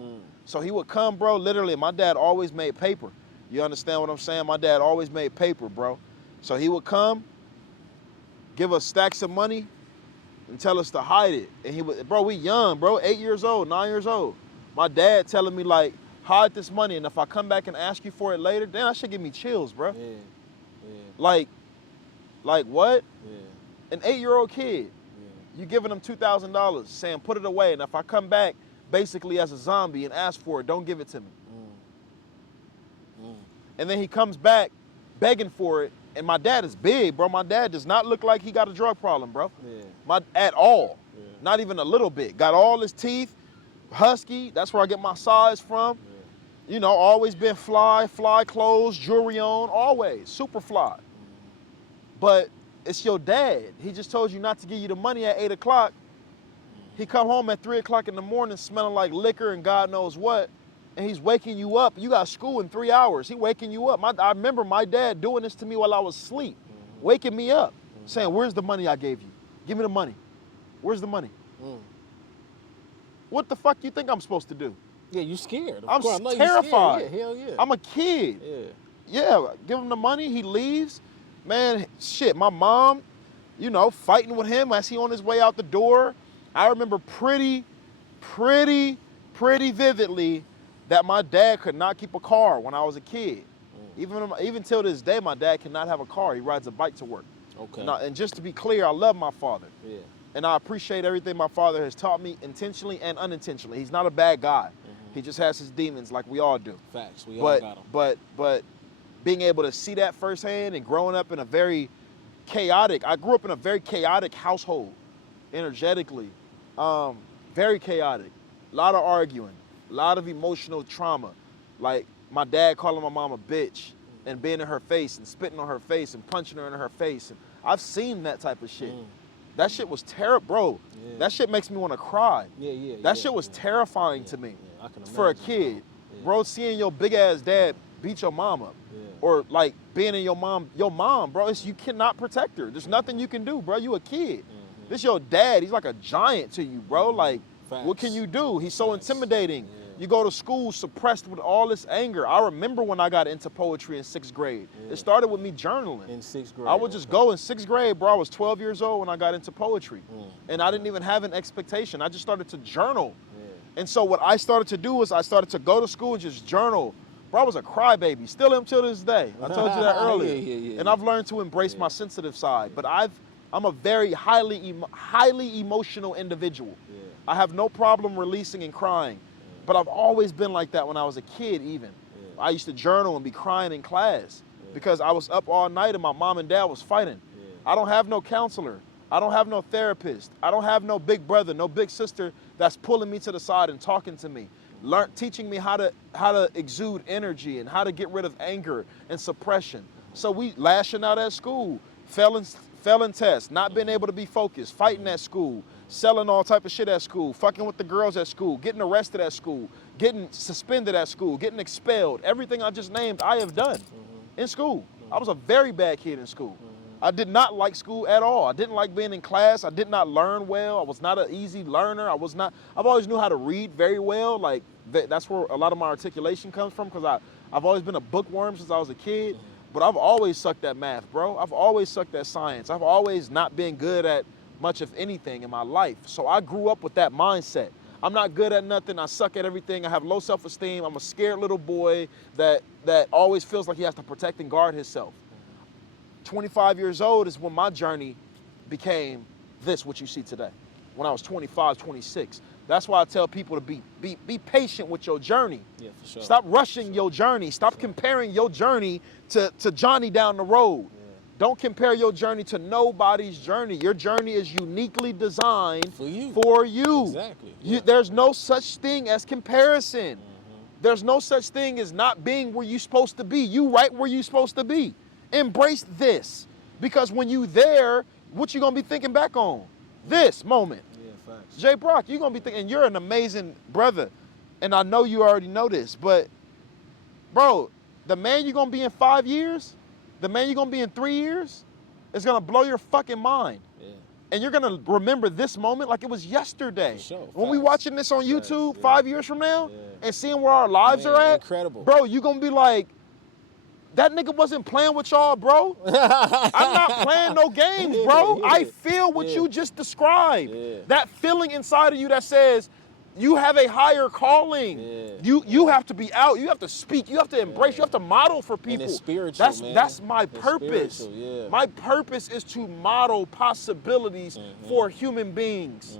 So he would come, bro, literally, my dad always made paper. You understand what I'm saying? My dad always made paper, bro. So he would come, give us stacks of money, and tell us to hide it. And he would, bro, we young, bro, 8 years old, 9 years old. My dad telling me, like, hide this money, and if I come back and ask you for it later, then that should give me chills, bro. Yeah. Like what? Yeah. An 8-year-old kid, you giving him $2,000, saying put it away, and if I come back basically as a zombie and ask for it, don't give it to me. And then he comes back begging for it, and my dad is big, bro. My dad does not look like he got a drug problem, bro. At all. Not even a little bit. Got all his teeth, husky, that's where I get my size from. You know, always been fly clothes, jewelry on, always, super fly. But it's your dad. He just told you not to give you the money at 8 o'clock. He come home at 3 o'clock in the morning smelling like liquor and God knows what, and he's waking you up. You got school in 3 hours. He waking you up. I remember my dad doing this to me while I was asleep, waking me up, saying, where's the money I gave you? Give me the money. Where's the money? What the fuck you think I'm supposed to do? Yeah, you scared. I'm terrified. Yeah, hell yeah. I'm a kid. Yeah, give him the money. He leaves. Man, shit, my mom, you know, fighting with him as he on his way out the door. I remember pretty vividly that my dad could not keep a car when I was a kid. Even till this day, my dad cannot have a car. He rides a bike to work. Okay. And just to be clear, I love my father. Yeah. And I appreciate everything my father has taught me intentionally and unintentionally. He's not a bad guy. He just has his demons like we all do. Facts, we all got them. But being able to see that firsthand and growing up in a very chaotic, I grew up in a very chaotic household, energetically, very chaotic. A lot of arguing, a lot of emotional trauma. Like my dad calling my mom a bitch and being in her face and spitting on her face and punching her in her face. And I've seen that type of shit. That shit was terrible, bro. Yeah. That shit makes me want to cry. That shit was terrifying to me for a kid. Bro, seeing your big ass dad beat your mom up. Or like being in your mom, bro, you cannot protect her. There's nothing you can do, bro. You a kid. This your dad. He's like a giant to you, bro. Like, what can you do? He's so intimidating. You go to school suppressed with all this anger. I remember when I got into poetry in 6th grade. It started with me journaling. In 6th grade. I would just go in 6th grade, bro. I was 12 years old when I got into poetry. And I didn't even have an expectation. I just started to journal. And so what I started to do was I started to go to school and just journal. Bro, I was a crybaby. Still am till this day. I told you that earlier. And I've learned to embrace my sensitive side. But I'm a very highly emotional individual. I have no problem releasing and crying. But I've always been like that when I was a kid even. I used to journal and be crying in class because I was up all night and my mom and dad was fighting. I don't have no counselor. I don't have no therapist. I don't have no big brother, no big sister that's pulling me to the side and talking to me. Teaching me how to exude energy and how to get rid of anger and suppression. So we lashing out at school, failing tests, not being able to be focused, fighting at school, selling all type of shit at school, fucking with the girls at school, getting arrested at school, getting suspended at school, getting expelled. Everything I just named, I have done in school. I was a very bad kid in school. I did not like school at all. I didn't like being in class. I did not learn well. I was not an easy learner. I've always knew how to read very well. Like that's where a lot of my articulation comes from because I've always been a bookworm since I was a kid. But I've always sucked at math, bro. I've always sucked at science. I've always not been good at much of anything in my life. So I grew up with that mindset. I'm not good at nothing. I suck at everything. I have low self-esteem. I'm a scared little boy that always feels like he has to protect and guard himself. 25 years old is when my journey became what you see today. When I was 25, 26. That's why I tell people to be patient with your journey. Yeah, for sure. Stop rushing your journey. Stop comparing your journey to Johnny down the road. Don't compare your journey to nobody's journey. Your journey is uniquely designed for you. Exactly. Yeah. There's no such thing as comparison. There's no such thing as not being where you're supposed to be. You right where you're supposed to be. Embrace this. Because when you there, what you gonna be thinking back on? This moment. Yeah, facts. J.Brock, you're gonna be thinking, you're an amazing brother. And I know you already know this, but bro, the man you're gonna be in 5 years, the man you're gonna be in 3 years, is gonna blow your fucking mind. Yeah. And you're gonna remember this moment like it was yesterday. For sure. When we watching this on YouTube 5 years from now and seeing where our lives are at, incredible. Bro, you're gonna be like, that nigga wasn't playing with y'all, bro. I'm not playing no games, bro. I feel what you just described. That feeling inside of you that says you have a higher calling. You have to be out. You have to speak. You have to embrace. You have to model for people. And it's spiritual, that's my purpose. My purpose is to model possibilities for human beings.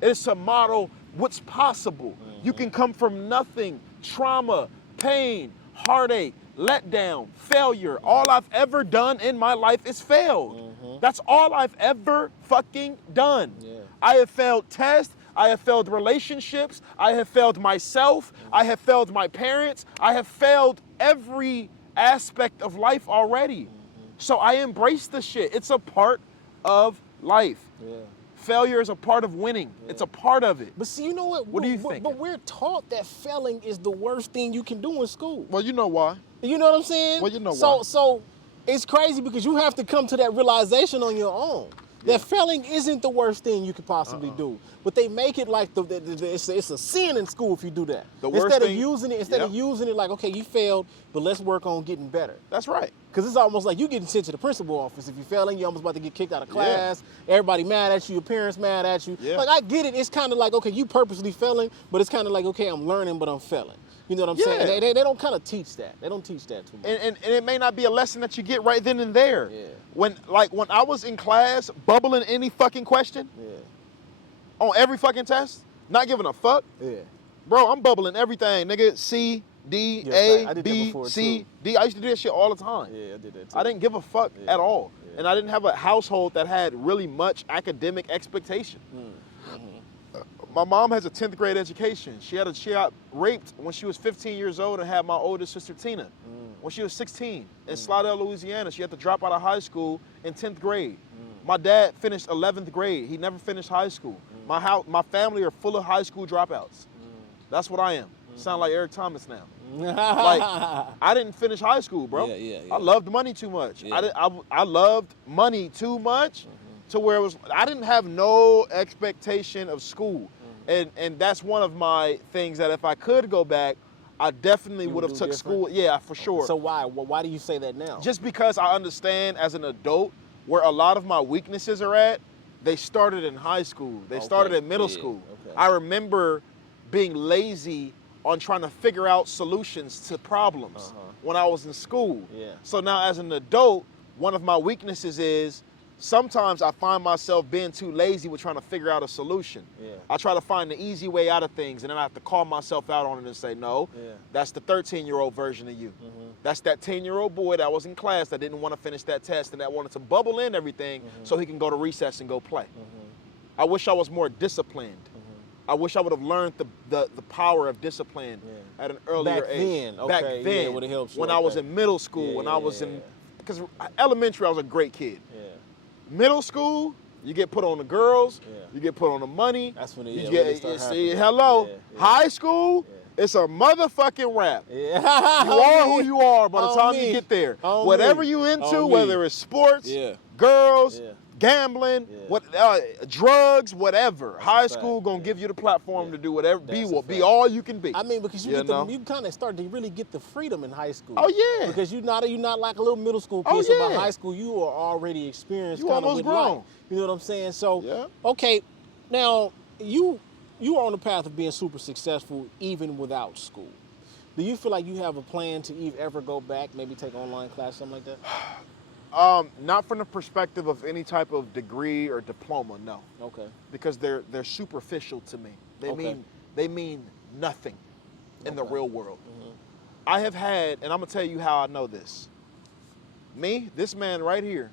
It's to model what's possible. You can come from nothing, trauma, pain, heartache, letdown, failure. All I've ever done in my life is failed. That's all I've ever fucking done. I have failed tests. I have failed relationships. I have failed myself. I have failed my parents. I have failed every aspect of life already. So I embrace the shit. It's a part of life. Failure is a part of winning. It's a part of it. But see, you know what? What do you think? But we're taught that failing is the worst thing you can do in school. Well, you know why. You know what I'm saying? Well, you know why. So it's crazy because you have to come to that realization on your own. That failing isn't the worst thing you could possibly do, but they make it like it's a sin in school if you do that. Instead of using it like, okay, you failed, but let's work on getting better. That's right. Because it's almost like you getting sent to the principal office. If you're failing, you're almost about to get kicked out of class. Everybody mad at you. Your parents mad at you. Like, I get it. It's kind of like, okay, you purposely failing, but it's kind of like, okay, I'm learning, but I'm failing. You know what I'm saying? They don't kind of teach that. They don't teach that too much. And it may not be a lesson that you get right then and there. When I was in class, bubbling any fucking question, on every fucking test, not giving a fuck, bro, I'm bubbling everything, nigga. C, D, A, B, C, D. I used to do that shit all the time. I did that too. I didn't give a fuck at all. And I didn't have a household that had really much academic expectation. My mom has a 10th grade education. She got raped when she was 15 years old and had my oldest sister, Tina, when she was 16 in Slidell, Louisiana. She had to drop out of high school in 10th grade. My dad finished 11th grade. He never finished high school. My family are full of high school dropouts. That's what I am. Sound like Eric Thomas now. Like, I didn't finish high school, bro. I loved money too much. I loved money too much to where it was, I didn't have no expectation of school. And that's one of my things that if I could go back, I definitely would have took school. Yeah, for sure. So why? Well, why do you say that now? Just because I understand as an adult where a lot of my weaknesses are at, they started in high school. They started in middle school. I remember being lazy on trying to figure out solutions to problems when I was in school. So now as an adult, one of my weaknesses is sometimes I find myself being too lazy with trying to figure out a solution. I try to find the easy way out of things, and then I have to call myself out on it and say, no, that's the 13-year-old version of you. That's that 10-year-old boy that was in class that didn't want to finish that test and that wanted to bubble in everything so he can go to recess and go play. I wish I was more disciplined. I wish I would have learned the power of discipline at an earlier age. Back then, when I was in middle school, when I was in, because elementary I was a great kid. Middle school, you get put on the girls, you get put on the money. That's when High school, it's a motherfucking rap. You are who you are by the time you get there. Whatever you into, whether it's sports, girls, gambling, drugs, whatever. High school gonna give you the platform to do whatever, be all you can be. I mean, because you kind of start to really get the freedom in high school. Oh yeah. Because you're not like a little middle school kid. So by high school, you are already experienced. You almost grown. Life. You know what I'm saying? So okay, now you are on the path of being super successful even without school. Do you feel like you have a plan to ever go back, maybe take online class, something like that? Not from the perspective of any type of degree or diploma, no. Okay. Because they're superficial to me. They mean nothing in the real world. I have had, and I'm gonna tell you how I know this. This man right here,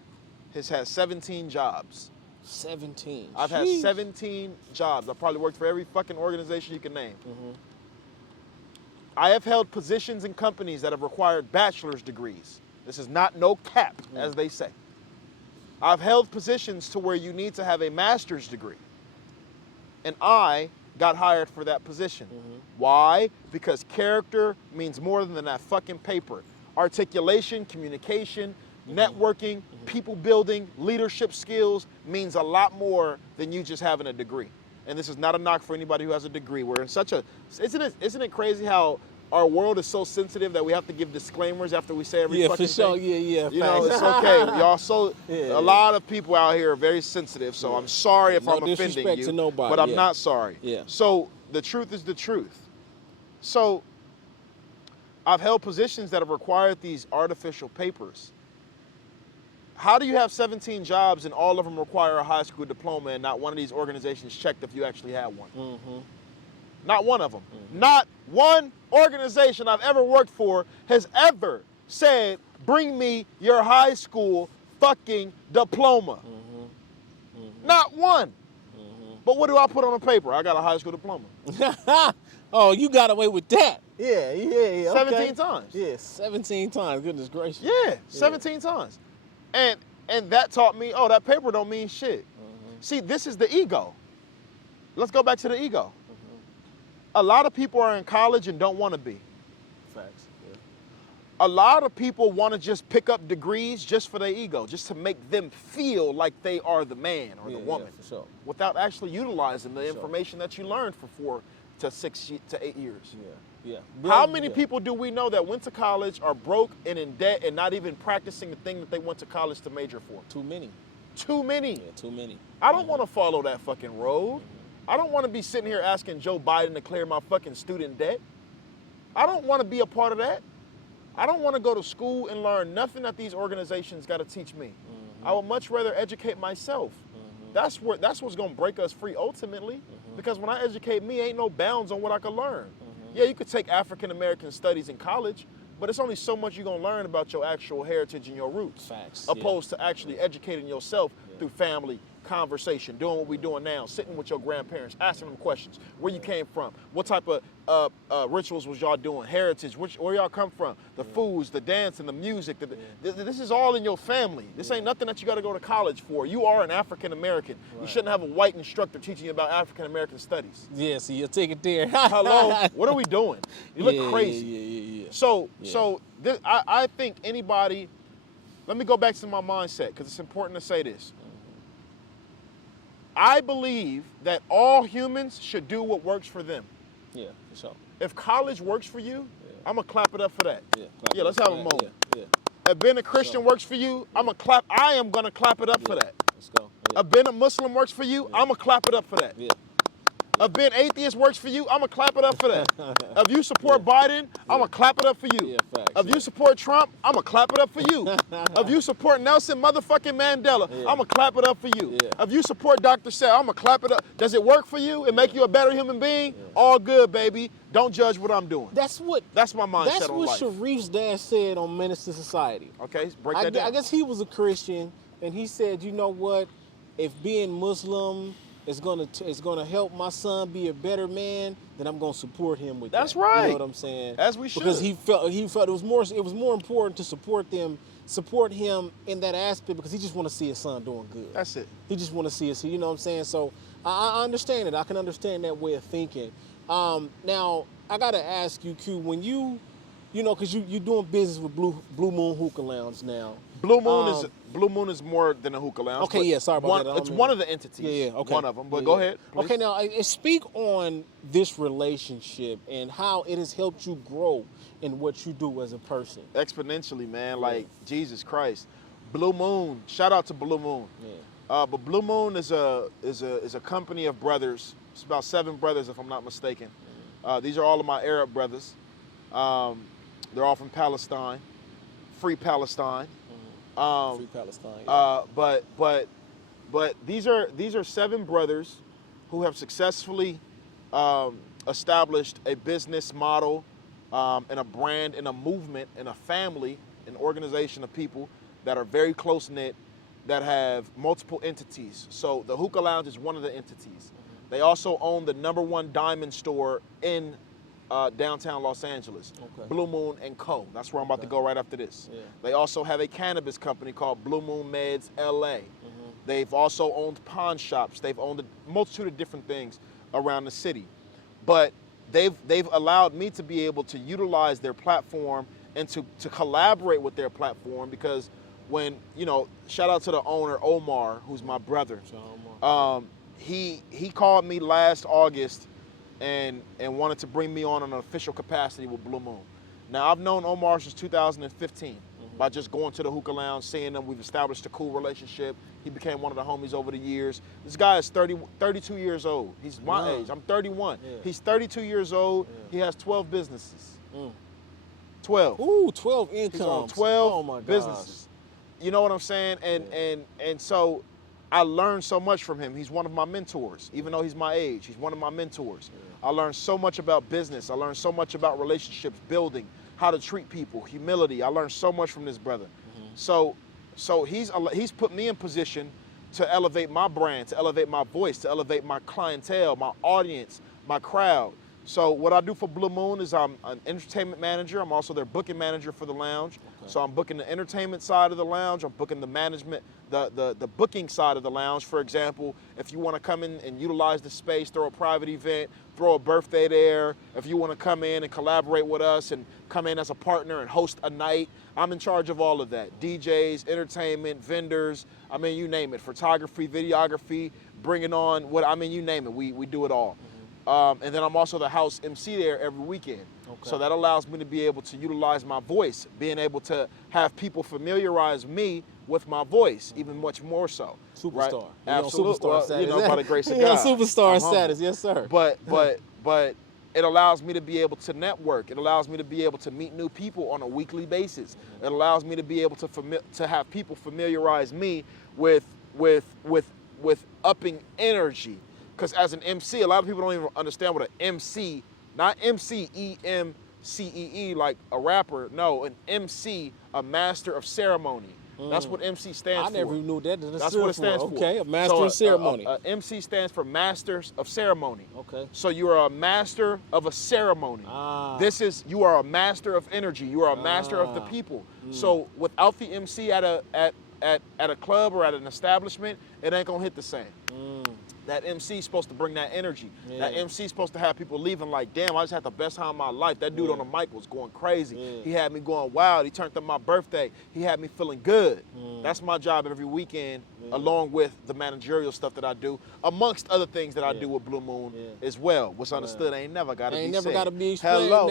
has had 17 jobs. 17. I've had 17 jobs. I probably worked for every fucking organization you can name. I have held positions in companies that have required bachelor's degrees. This is not no cap, as they say. I've held positions to where you need to have a master's degree. And I got hired for that position. Why? Because character means more than that fucking paper. Articulation, communication, networking, people building, leadership skills means a lot more than you just having a degree. And this is not a knock for anybody who has a degree. We're in such a, isn't it crazy how our world is so sensitive that we have to give disclaimers after we say every fucking thing. Yeah, for sure. Yeah. You know, it's okay. Y'all a lot of people out here are very sensitive, so I'm sorry if I'm offending you. To nobody, but I'm not sorry. Yeah. So the truth is the truth. So I've held positions that have required these artificial papers. How do you have 17 jobs and all of them require a high school diploma and not one of these organizations checked if you actually had one? Mm-hmm. Not one of them. Mm-hmm. Not one organization I've ever worked for has ever said, bring me your high school fucking diploma. Mm-hmm. Mm-hmm. Not one. Mm-hmm. But what do I put on the paper? I got a high school diploma. Oh, you got away with that. Yeah. 17 times. Yeah, 17 times. Goodness gracious. Yeah, 17 times. And that taught me, oh, that paper don't mean shit. Mm-hmm. See, this is the ego. Let's go back to the ego. Mm-hmm. A lot of people are in college and don't want to be. Facts. Yeah. A lot of people want to just pick up degrees just for their ego, just to make them feel like they are the man or the woman, for sure. Without actually utilizing the information that you learned for 4 to 6 to 8 years. Yeah. How many people do we know that went to college, are broke and in debt, and not even practicing the thing that they went to college to major for? Too many. Too many. Yeah, too many. I don't want to follow that fucking road. I don't want to be sitting here asking Joe Biden to clear my fucking student debt. I don't want to be a part of that. I don't want to go to school and learn nothing that these organizations got to teach me. I would much rather educate myself. That's what's going to break us free ultimately. Because when I educate me, ain't no bounds on what I can learn. Yeah, you could take African American studies in college, but it's only so much you're going to learn about your actual heritage and your roots. Facts. Opposed to actually educating yourself through family, conversation, doing what we're doing now, sitting with your grandparents, asking them questions, where you came from, what type of rituals was y'all doing, heritage, where y'all come from, the foods, the dance, and the music. This is all in your family. This ain't nothing that you got to go to college for. You are an African American. Right. You shouldn't have a white instructor teaching you about African American studies. Yeah, so you'll take it there. Hello, what are we doing? You look crazy. Yeah. So I think anybody, let me go back to my mindset because it's important to say this. I believe that all humans should do what works for them. Yeah, for sure. If college works for you, I'm going to clap it up for that. Yeah, let's have a moment. Yeah. If being a Christian works for you, I am going to clap it up for that. Let's go. Yeah. If being a Muslim works for you, I'm going to clap it up for that. Yeah. If being atheist works for you, I'm going to clap it up for that. If you support Biden, I'm going to clap it up for you. Yeah, facts, if you support Trump, I'm going to clap it up for you. If you support Nelson motherfucking Mandela, I'm going to clap it up for you. Yeah. If you support Dr. Sal, I'm going to clap it up. Does it work for you and make you a better human being? Yeah. All good, baby. Don't judge what I'm doing. That's my mindset on life. That's what Sharif's dad said on Menace to Society. Okay, break that down. I guess he was a Christian, and he said, you know what, if being Muslim is gonna help my son be a better man, then I'm gonna support him with that. That's right. You know what I'm saying? As we should. Because he felt it was more important to support him in that aspect because he just want to see his son doing good. That's it. He just want to see us. You know what I'm saying? So I understand it. I can understand that way of thinking. Now I gotta ask you, Q, when you know, because you're doing business with Blue Moon Hookah Lounge now. Blue Moon is more than a hookah lounge. Okay, yeah, sorry about that. It's one of the entities. Yeah, okay. One of them, but go ahead, please. Okay, now speak on this relationship and how it has helped you grow in what you do as a person. Exponentially, man. Like Jesus Christ, Blue Moon. Shout out to Blue Moon. Yeah. But Blue Moon is a company of brothers. It's about 7 brothers, if I'm not mistaken. These are all of my Arab brothers. They're all from Palestine. Free Palestine. Free Palestine. Yeah. But these are 7 brothers who have successfully established a business model and a brand and a movement and a family, an organization of people that are very close knit, that have multiple entities. So the Hookah Lounge is one of the entities. They also own the #1 diamond store in downtown Los Angeles, Blue Moon & Co. That's where I'm about to go right after this. Yeah. They also have a cannabis company called Blue Moon Meds LA. They've also owned pawn shops. They've owned a multitude of different things around the city. But they've allowed me to be able to utilize their platform and to collaborate with their platform because when, shout out to the owner, Omar, who's my brother. He called me last August and wanted to bring me on an official capacity with Blue Moon. Now, I've known Omar since 2015 by just going to the hookah lounge, seeing him. We've established a cool relationship. He became one of the homies over the years. This guy is 32 years old. He's my age. I'm 31. Yeah. He's 32 years old. Yeah. He has 12 businesses. 12. Ooh, 12 incomes. He's on 12 businesses. You know what I'm saying? And so I learned so much from him. He's one of my mentors, even though he's my age. He's one of my mentors. Yeah. I learned so much about business. I learned so much about relationships, building, how to treat people, humility. I learned so much from this brother. So he's put me in position to elevate my brand, to elevate my voice, to elevate my clientele, my audience, my crowd. So what I do for Blue Moon is I'm an entertainment manager. I'm also their booking manager for the lounge. Okay. So I'm booking the entertainment side of the lounge. I'm booking the management, the booking side of the lounge. For example, if you want to come in and utilize the space, throw a private event, throw a birthday there. If you want to come in and collaborate with us and come in as a partner and host a night, I'm in charge of all of that. DJs, entertainment, vendors, I mean, you name it. Photography, videography, bringing on you name it. We do it all. And then I'm also the house MC there every weekend. Okay. So that allows me to be able to utilize my voice, being able to have people familiarize me with my voice, even much more so. Superstar. Right? Absolutely. Superstar status. By the grace of God. Superstar status, yes, sir. But it allows me to be able to network. It allows me to be able to meet new people on a weekly basis. It allows me to be able to have people familiarize me with upping energy. Because as an MC, a lot of people don't even understand what an MC, not MC, like a rapper. No, an MC, a master of ceremony. That's what MC stands for. I never knew that. That's what it stands for. Okay, a master of ceremony. MC stands for masters of ceremony. Okay. So you are a master of a ceremony. You are a master of energy. You are a master of the people. So without the MC at a club or at an establishment, it ain't gonna hit the same. That MC is supposed to bring that energy. Yeah. That MC is supposed to have people leaving like, damn, I just had the best time of my life. That dude on the mic was going crazy. Yeah. He had me going wild. He turned up my birthday. He had me feeling good. That's my job every weekend, along with the managerial stuff that I do, amongst other things that I do with Blue Moon as well. What's understood ain't never got to be said. Ain't never got to be explained. Hello.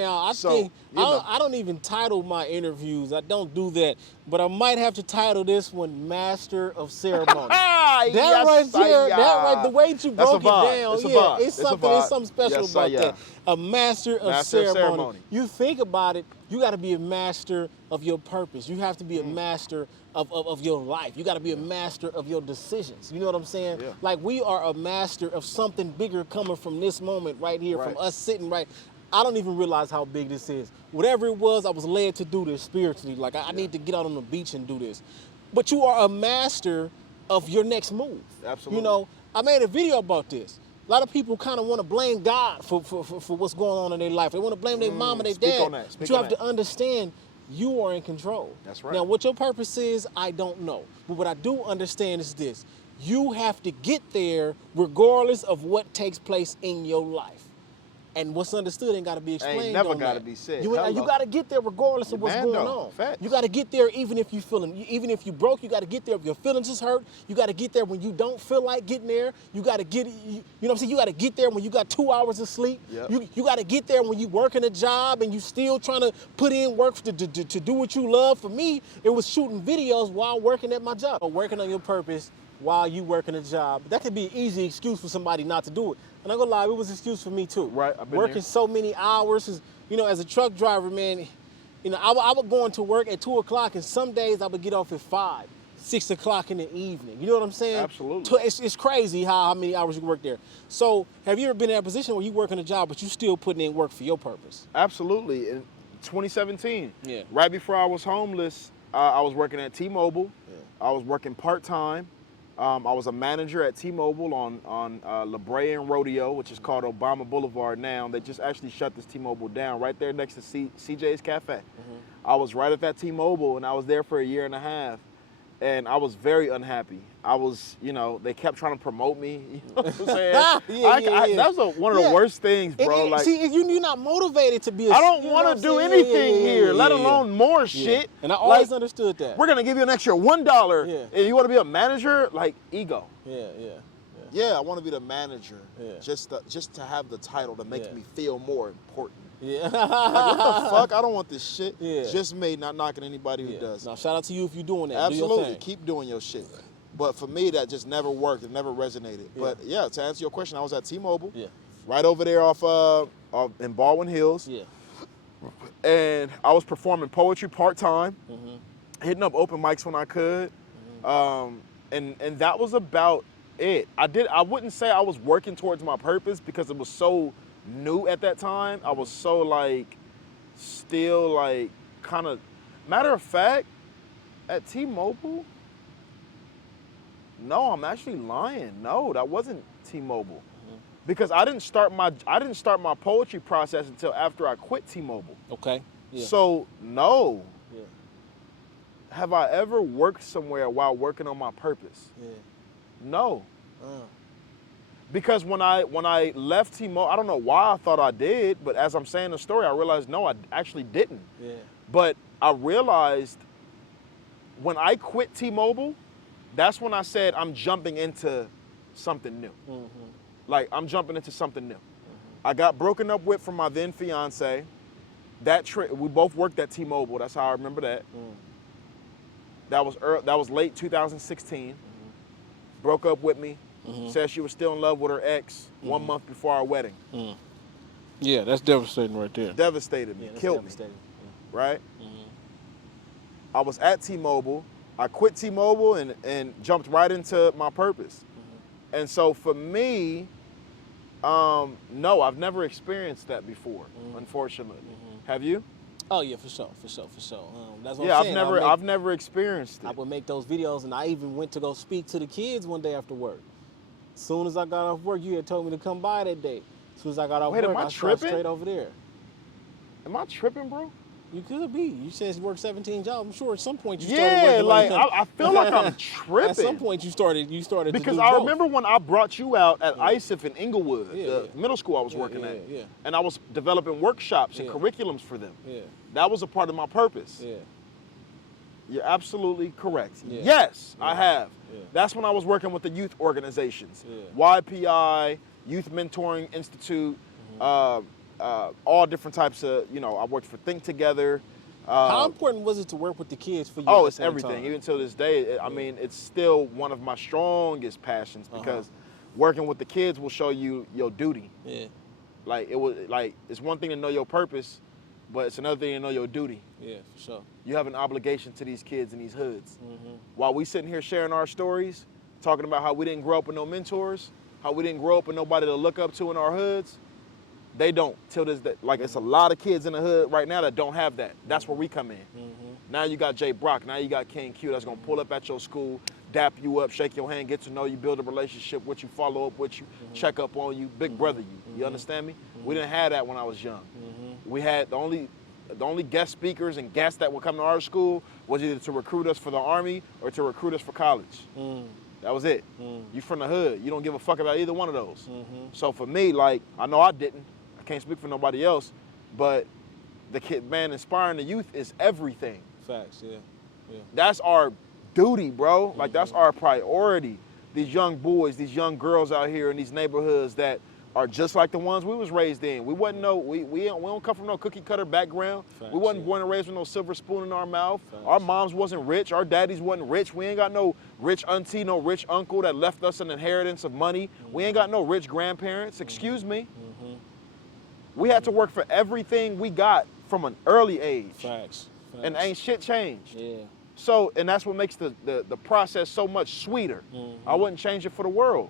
Now, I don't even title my interviews. I don't do that. But I might have to title this one Master of Ceremony. That right, the way you broke it down, it's something special about that. A master of ceremony. You think about it, you got to be a master of your purpose. You have to be a master of your life. You got to be a master of your decisions. You know what I'm saying? Yeah. Like we are a master of something bigger coming from this moment right here, from us sitting right. I don't even realize how big this is. Whatever it was, I was led to do this spiritually. Like I need to get out on the beach and do this. But you are a master of your next move. Absolutely. You know, I made a video about this. A lot of people kind of want to blame God for what's going on in their life. They want to blame their mom and their dad. But you have to understand you are in control. That's right. Now, what your purpose is, I don't know. But what I do understand is this. You have to get there regardless of what takes place in your life. And what's understood ain't got to be explained. Ain't never got to be said. You got to get there regardless of what's going on. Facts. You got to get there even if you you broke. You got to get there if your feelings is hurt. You got to get there when you don't feel like getting there. You got to get, you know what I'm saying? You got to get there when you got 2 hours of sleep. Yep. You got to get there when you working a job and you still trying to put in work to do what you love. For me, it was shooting videos while working at my job. Working on your purpose while you working a job. That could be an easy excuse for somebody not to do it. And I'm gonna lie, it was an excuse for me too. Right, I've been working there. So many hours, you know, as a truck driver, man, you know, I would go into work at 2 o'clock, and some days I would get off at 5, 6 o'clock in the evening. You know what I'm saying? Absolutely. It's crazy how many hours you work there. So have you ever been in a position where you working a job, but you still putting in work for your purpose? Absolutely. In 2017, right before I was homeless, I was working at T-Mobile. Yeah. I was working part-time. I was a manager at T-Mobile on La Brea and Rodeo, which is called Obama Boulevard now. They just actually shut this T-Mobile down right there next to CJ's Cafe. I was right at that T-Mobile, and I was there for a year and a half, and I was very unhappy. I was, you know, they kept trying to promote me. You know what I'm saying? That was one of the worst things, bro. Like, see, you're not motivated to be I don't want to do anything here, let alone more shit. And I always understood that. We're going to give you an extra $1, and you want to be a manager? Like, ego. Yeah. Yeah, I want to be the manager. Yeah. Just to have the title to make me feel more important. Yeah. Like, what the fuck? I don't want this shit. Yeah. Just me, not knocking anybody who does. Now, shout out to you if you're doing that. Absolutely. Do your thing. Keep doing your shit. But for me, that just never worked. It never resonated. Yeah. But yeah, to answer your question, I was at T-Mobile. Yeah. Right over there off in Baldwin Hills. Yeah. And I was performing poetry part-time, hitting up open mics when I could. And that was about it. I wouldn't say I was working towards my purpose because it was so new at that time. I was so like, still like kind of, matter of fact, at T-Mobile, no, I'm actually lying. No, that wasn't T-Mobile. Because I didn't start my poetry process until after I quit T-Mobile. Okay. Yeah. So no. Yeah. Have I ever worked somewhere while working on my purpose? Yeah. No. Because when I left T-Mobile, I don't know why I thought I did, but as I'm saying the story, I realized no, I actually didn't. Yeah. But I realized when I quit T-Mobile, that's when I said I'm jumping into something new. Like, I'm jumping into something new. I got broken up with from my then fiance. We both worked at T-Mobile. That's how I remember that. That was late 2016. Broke up with me. Said she was still in love with her ex 1 month before our wedding. Yeah, that's devastating right there. Devastated me. Killed me. Right? I was at T-Mobile. I quit T-Mobile and jumped right into my purpose. And so for me, no, I've never experienced that before, unfortunately. Have you? Oh yeah, for sure. That's what I'm saying. I've never experienced it. I would make those videos, and I even went to go speak to the kids one day after work. As soon as I got off work, you had told me to come by that day. As soon as I got off work, I started straight over there. Am I tripping, bro? You could be. You said you worked 17 jobs. I'm sure at some point you started working. Yeah, like I feel like I'm tripping. At some point you started because to do I both. remember when I brought you out at ISIF in Inglewood, the middle school I was working at. Yeah. And I was developing workshops and curriculums for them. Yeah. That was a part of my purpose. Yeah. You're absolutely correct. Yeah. Yes, I have. Yeah. That's when I was working with the youth organizations. Yeah. YPI, Youth Mentoring Institute, all different types of, I worked for Think Together. How important was it to work with the kids for you? Oh, it's everything. Time? Even to this day, I mean, it's still one of my strongest passions because working with the kids will show you your duty. Yeah. It's one thing to know your purpose, but it's another thing to know your duty. Yeah, for sure. You have an obligation to these kids in these hoods. While we sitting here sharing our stories, talking about how we didn't grow up with no mentors, how we didn't grow up with nobody to look up to in our hoods, they don't till this day. Like, it's a lot of kids in the hood right now that don't have that. That's where we come in. Now you got J.Brock. Now you got King Q that's going to pull up at your school, dap you up, shake your hand, get to know you, build a relationship with you, follow up with you, check up on you, big brother you. You understand me? We didn't have that when I was young. We had the only guest speakers and guests that would come to our school was either to recruit us for the Army or to recruit us for college. That was it. You from the hood. You don't give a fuck about either one of those. So for me, like, I know I didn't. I can't speak for nobody else, but the kid, man, inspiring the youth is everything. Facts, yeah. That's our duty, bro. Like, that's our priority. These young boys, these young girls out here in these neighborhoods that are just like the ones we was raised in. We don't come from no cookie cutter background. Facts, we wasn't born and raised with no silver spoon in our mouth. Facts. Our moms wasn't rich. Our daddies wasn't rich. We ain't got no rich auntie, no rich uncle that left us an inheritance of money. We ain't got no rich grandparents. Excuse me. We had to work for everything we got from an early age. Facts. And ain't shit changed. Yeah. So, and that's what makes the process so much sweeter. I wouldn't change it for the world.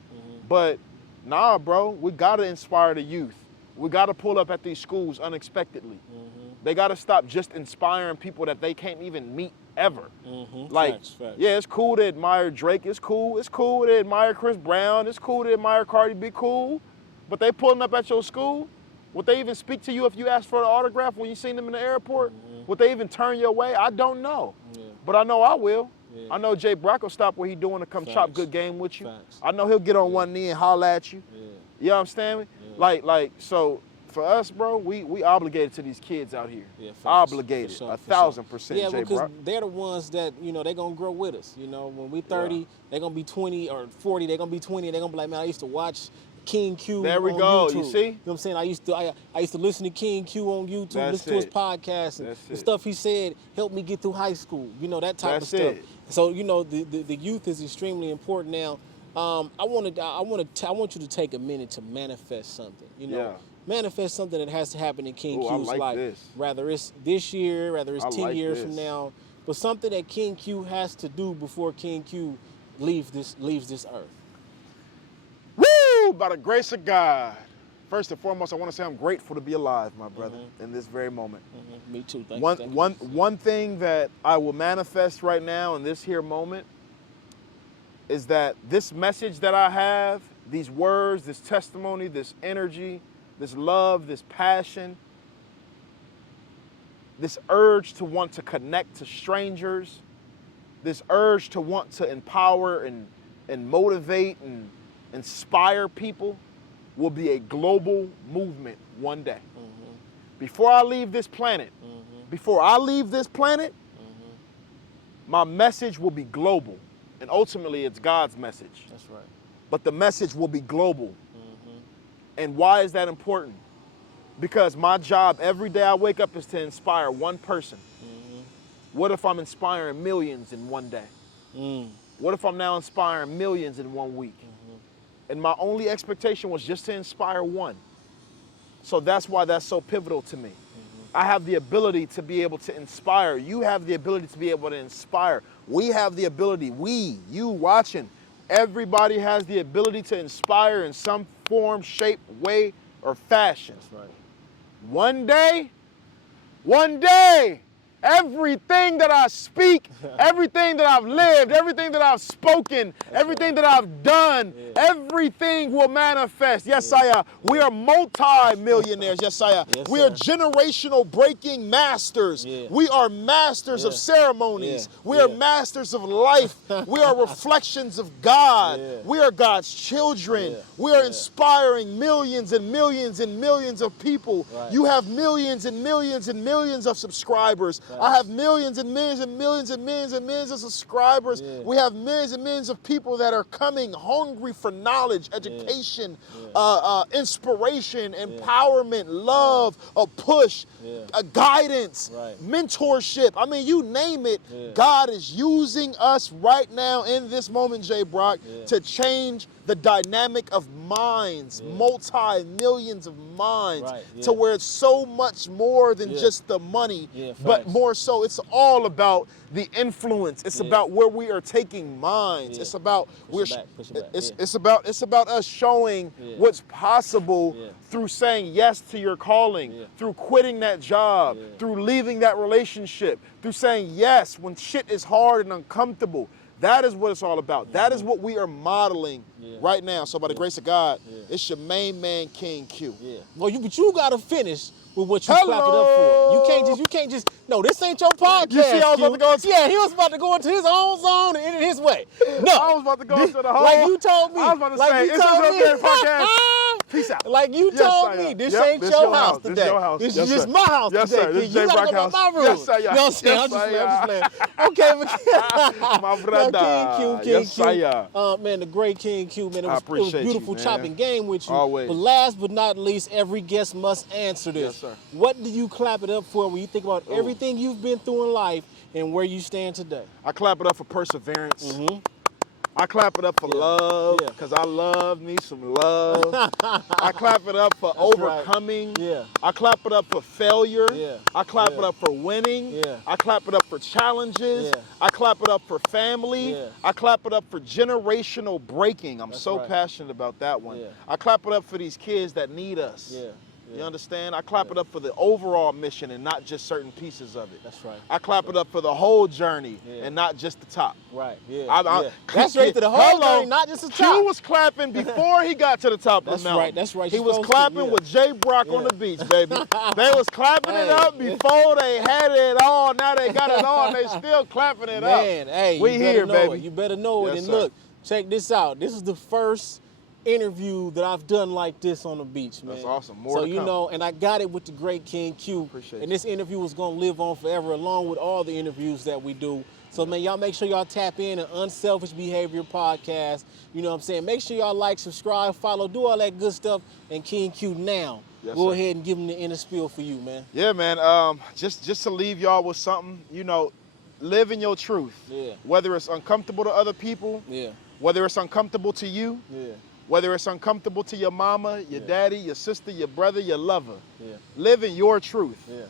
But nah, bro, we gotta inspire the youth. We gotta pull up at these schools unexpectedly. They gotta stop just inspiring people that they can't even meet ever. Like, facts. Yeah, it's cool to admire Drake. It's cool to admire Chris Brown. It's cool to admire Cardi B. Cool. But they pulling up at your school. Would they even speak to you if you asked for an autograph when you seen them in the airport? Would they even turn your way? I don't know. But I know I will. I know J.Brock will stop what he doing to come chop good game with you. I know he'll get on one knee and holler at you. You understand me? Like, so for us, bro, we obligated to these kids out here. Yeah, facts. Obligated, For sure, 1,000%. Yeah, because J.Brock. they're the ones that, you know, they're gonna grow with us. You know, when we 30, they're gonna be 20 or 40. They're gonna be 20, and they're gonna be like, man, I used to watch King Q. There we on go. YouTube. You see? You know what I'm saying? I used to listen to King Q on YouTube, listen to his podcast, and the stuff he said helped me get through high school. You know, that type of stuff. So, you know, the youth is extremely important now. I want you to take a minute to manifest something. You know, manifest something that has to happen in King Q's life. Rather it's this year, rather it's 10 years from now, but something that King Q has to do before King Q leaves this earth. Woo! By the grace of God. First and foremost, I want to say I'm grateful to be alive, my brother, in this very moment. Me too. Thank you. One thing that I will manifest right now in this here moment is that this message that I have, these words, this testimony, this energy, this love, this passion, this urge to want to connect to strangers, this urge to want to empower and motivate and inspire people will be a global movement one day. Before I leave this planet, my message will be global. And ultimately, it's God's message. That's right. But the message will be global. And why is that important? Because my job every day I wake up is to inspire one person. What if I'm inspiring millions in one day? What if I'm now inspiring millions in 1 week? And my only expectation was just to inspire one. So that's why that's so pivotal to me. I have the ability to be able to inspire. You have the ability to be able to inspire. We have the ability, you watching, everybody has the ability to inspire in some form, shape, way, or fashion. That's right. One day, everything that I speak, everything that I've lived, everything that I've spoken, everything that I've done, everything will manifest. Yes, Sire. We are multi-millionaires. Yes, Sire. We are generational breaking masters. We are masters of ceremonies. We are masters of life. We are reflections of God. We are God's children. We are inspiring millions and millions and millions of people. You have millions and millions and millions of subscribers. I have millions and millions and millions and millions and millions of subscribers. We have millions and millions of people that are coming hungry for knowledge, education, inspiration, empowerment, love, a push, a guidance, mentorship. I mean, you name it. God is using us right now in this moment, J.Brock, to change the dynamic of minds, multi-millions of minds, to where it's so much more than just the money, but more so it's all about the influence. It's about where we are taking minds. It's about it's about us showing what's possible through saying yes to your calling, through quitting that job, through leaving that relationship, through saying yes when shit is hard and uncomfortable. That is what it's all about. That is what we are modeling right now. So by the grace of God, it's your main man, King Q. Well, but you gotta finish with what you clap it up for. You can't just. No, this ain't your podcast. You see, I was about to go into. Yeah, he was about to go into his own zone and end it his way. No, I was about to go into the whole. Like you told me. I was about to say, it's your podcast. Peace out. Like you told me, this ain't your house today. This your house. This is just my house today. Sir. This is J.Brock house. My rules. Yes, sir. You know what I'm saying? I'm just playing. Okay, my brother. King Q. Man, the great King Q, man. It was beautiful chopping game with you. Always. But last but not least, every guest must answer this. Yes, sir. What do you clap it up for when you think about everything you've been through in life and where you stand today? I clap it up for perseverance. I clap it up for love, because I love me some love. I clap it up for overcoming. I clap it up for failure. I clap it up for winning. I clap it up for challenges. I clap it up for family. I clap it up for generational breaking. I'm so passionate about that one. I clap it up for these kids that need us. You understand? I clap it up for the overall mission and not just certain pieces of it. That's right. I clap it up for the whole journey and not just the top. Right. That's right, to the whole journey, not just the top. Q was clapping before he got to the top of the mountain. That's right. He was clapping with J.Brock on the beach, baby. They was clapping it up before they had it all. Now they got it all and they still clapping it up. Man, hey, we here, baby. You better know it. And look, check this out. This is the first interview that I've done like this on the beach, man. That's awesome. More so to come. and I got it with the great King Q. Appreciate and this interview is gonna live on forever, along with all the interviews that we do. So man, y'all make sure y'all tap in to Unselfish Behavior Podcast. You know what I'm saying? Make sure y'all like, subscribe, follow, do all that good stuff. And King Q now. Yes, Go sir. ahead and give him the inner spiel for you, man. Yeah, man. Just to leave y'all with something, live in your truth. Yeah. Whether it's uncomfortable to other people, Yeah. whether it's uncomfortable to you, Yeah. whether it's uncomfortable to your mama, your daddy, your sister, your brother, your lover. Yeah. Live in your truth. Yeah.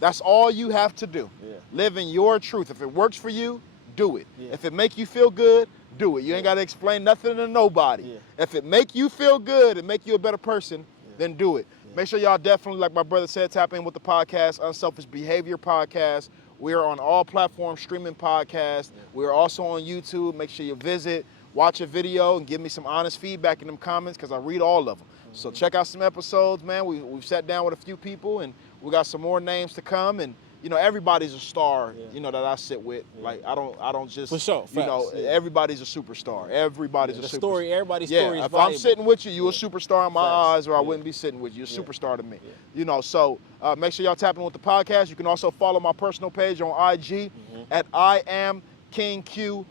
That's all you have to do. Yeah. Live in your truth. If it works for you, do it. Yeah. If it make you feel good, do it. You ain't got to explain nothing to nobody. Yeah. If it make you feel good and make you a better person, then do it. Yeah. Make sure y'all definitely, like my brother said, tap in with the podcast, Unselfish Behavior Podcast. We are on all platforms streaming podcasts. Yeah. We are also on YouTube. Make sure you visit, watch a video, and give me some honest feedback in them comments, because I read all of them. Mm-hmm. So check out some episodes, man. We've sat down with a few people, and we got some more names to come. And everybody's a star, that I sit with. Yeah. Like, I don't just, for sure, facts. Everybody's a superstar. Everybody's a superstar. Everybody's story is if valuable. I'm sitting with you, you're a superstar in my eyes, or I Yeah. wouldn't be sitting with you. You're a superstar to me. Yeah. So make sure y'all tap in with the podcast. You can also follow my personal page on IG at IamKingQ_.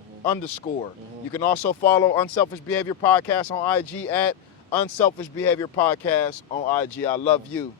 You can also follow Unselfish Behavior Podcast on IG at Unselfish Behavior Podcast on IG. I love you.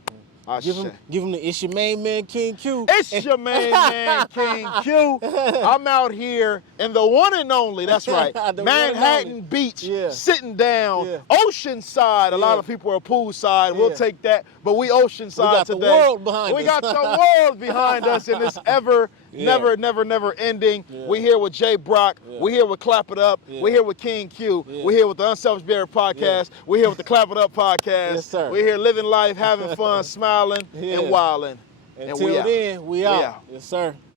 Give him the it's your main man, King Q. It's your main man, King Q. I'm out here in the one and only, that's right, Manhattan Beach, sitting down, oceanside. A lot of people are poolside. We'll take that, but we oceanside today. We got the world behind us. We got the world behind us in this never ending. Yeah. We here with J.Brock. Yeah. We here with Clap It Up. Yeah. We here with King Q. Yeah. We here with the Unselfish Behavior Podcast. Yeah. We here with the Clap It Up Podcast. Yes, sir. We here living life, having fun, smiling, and wilding. Until then, we out. Yes, sir.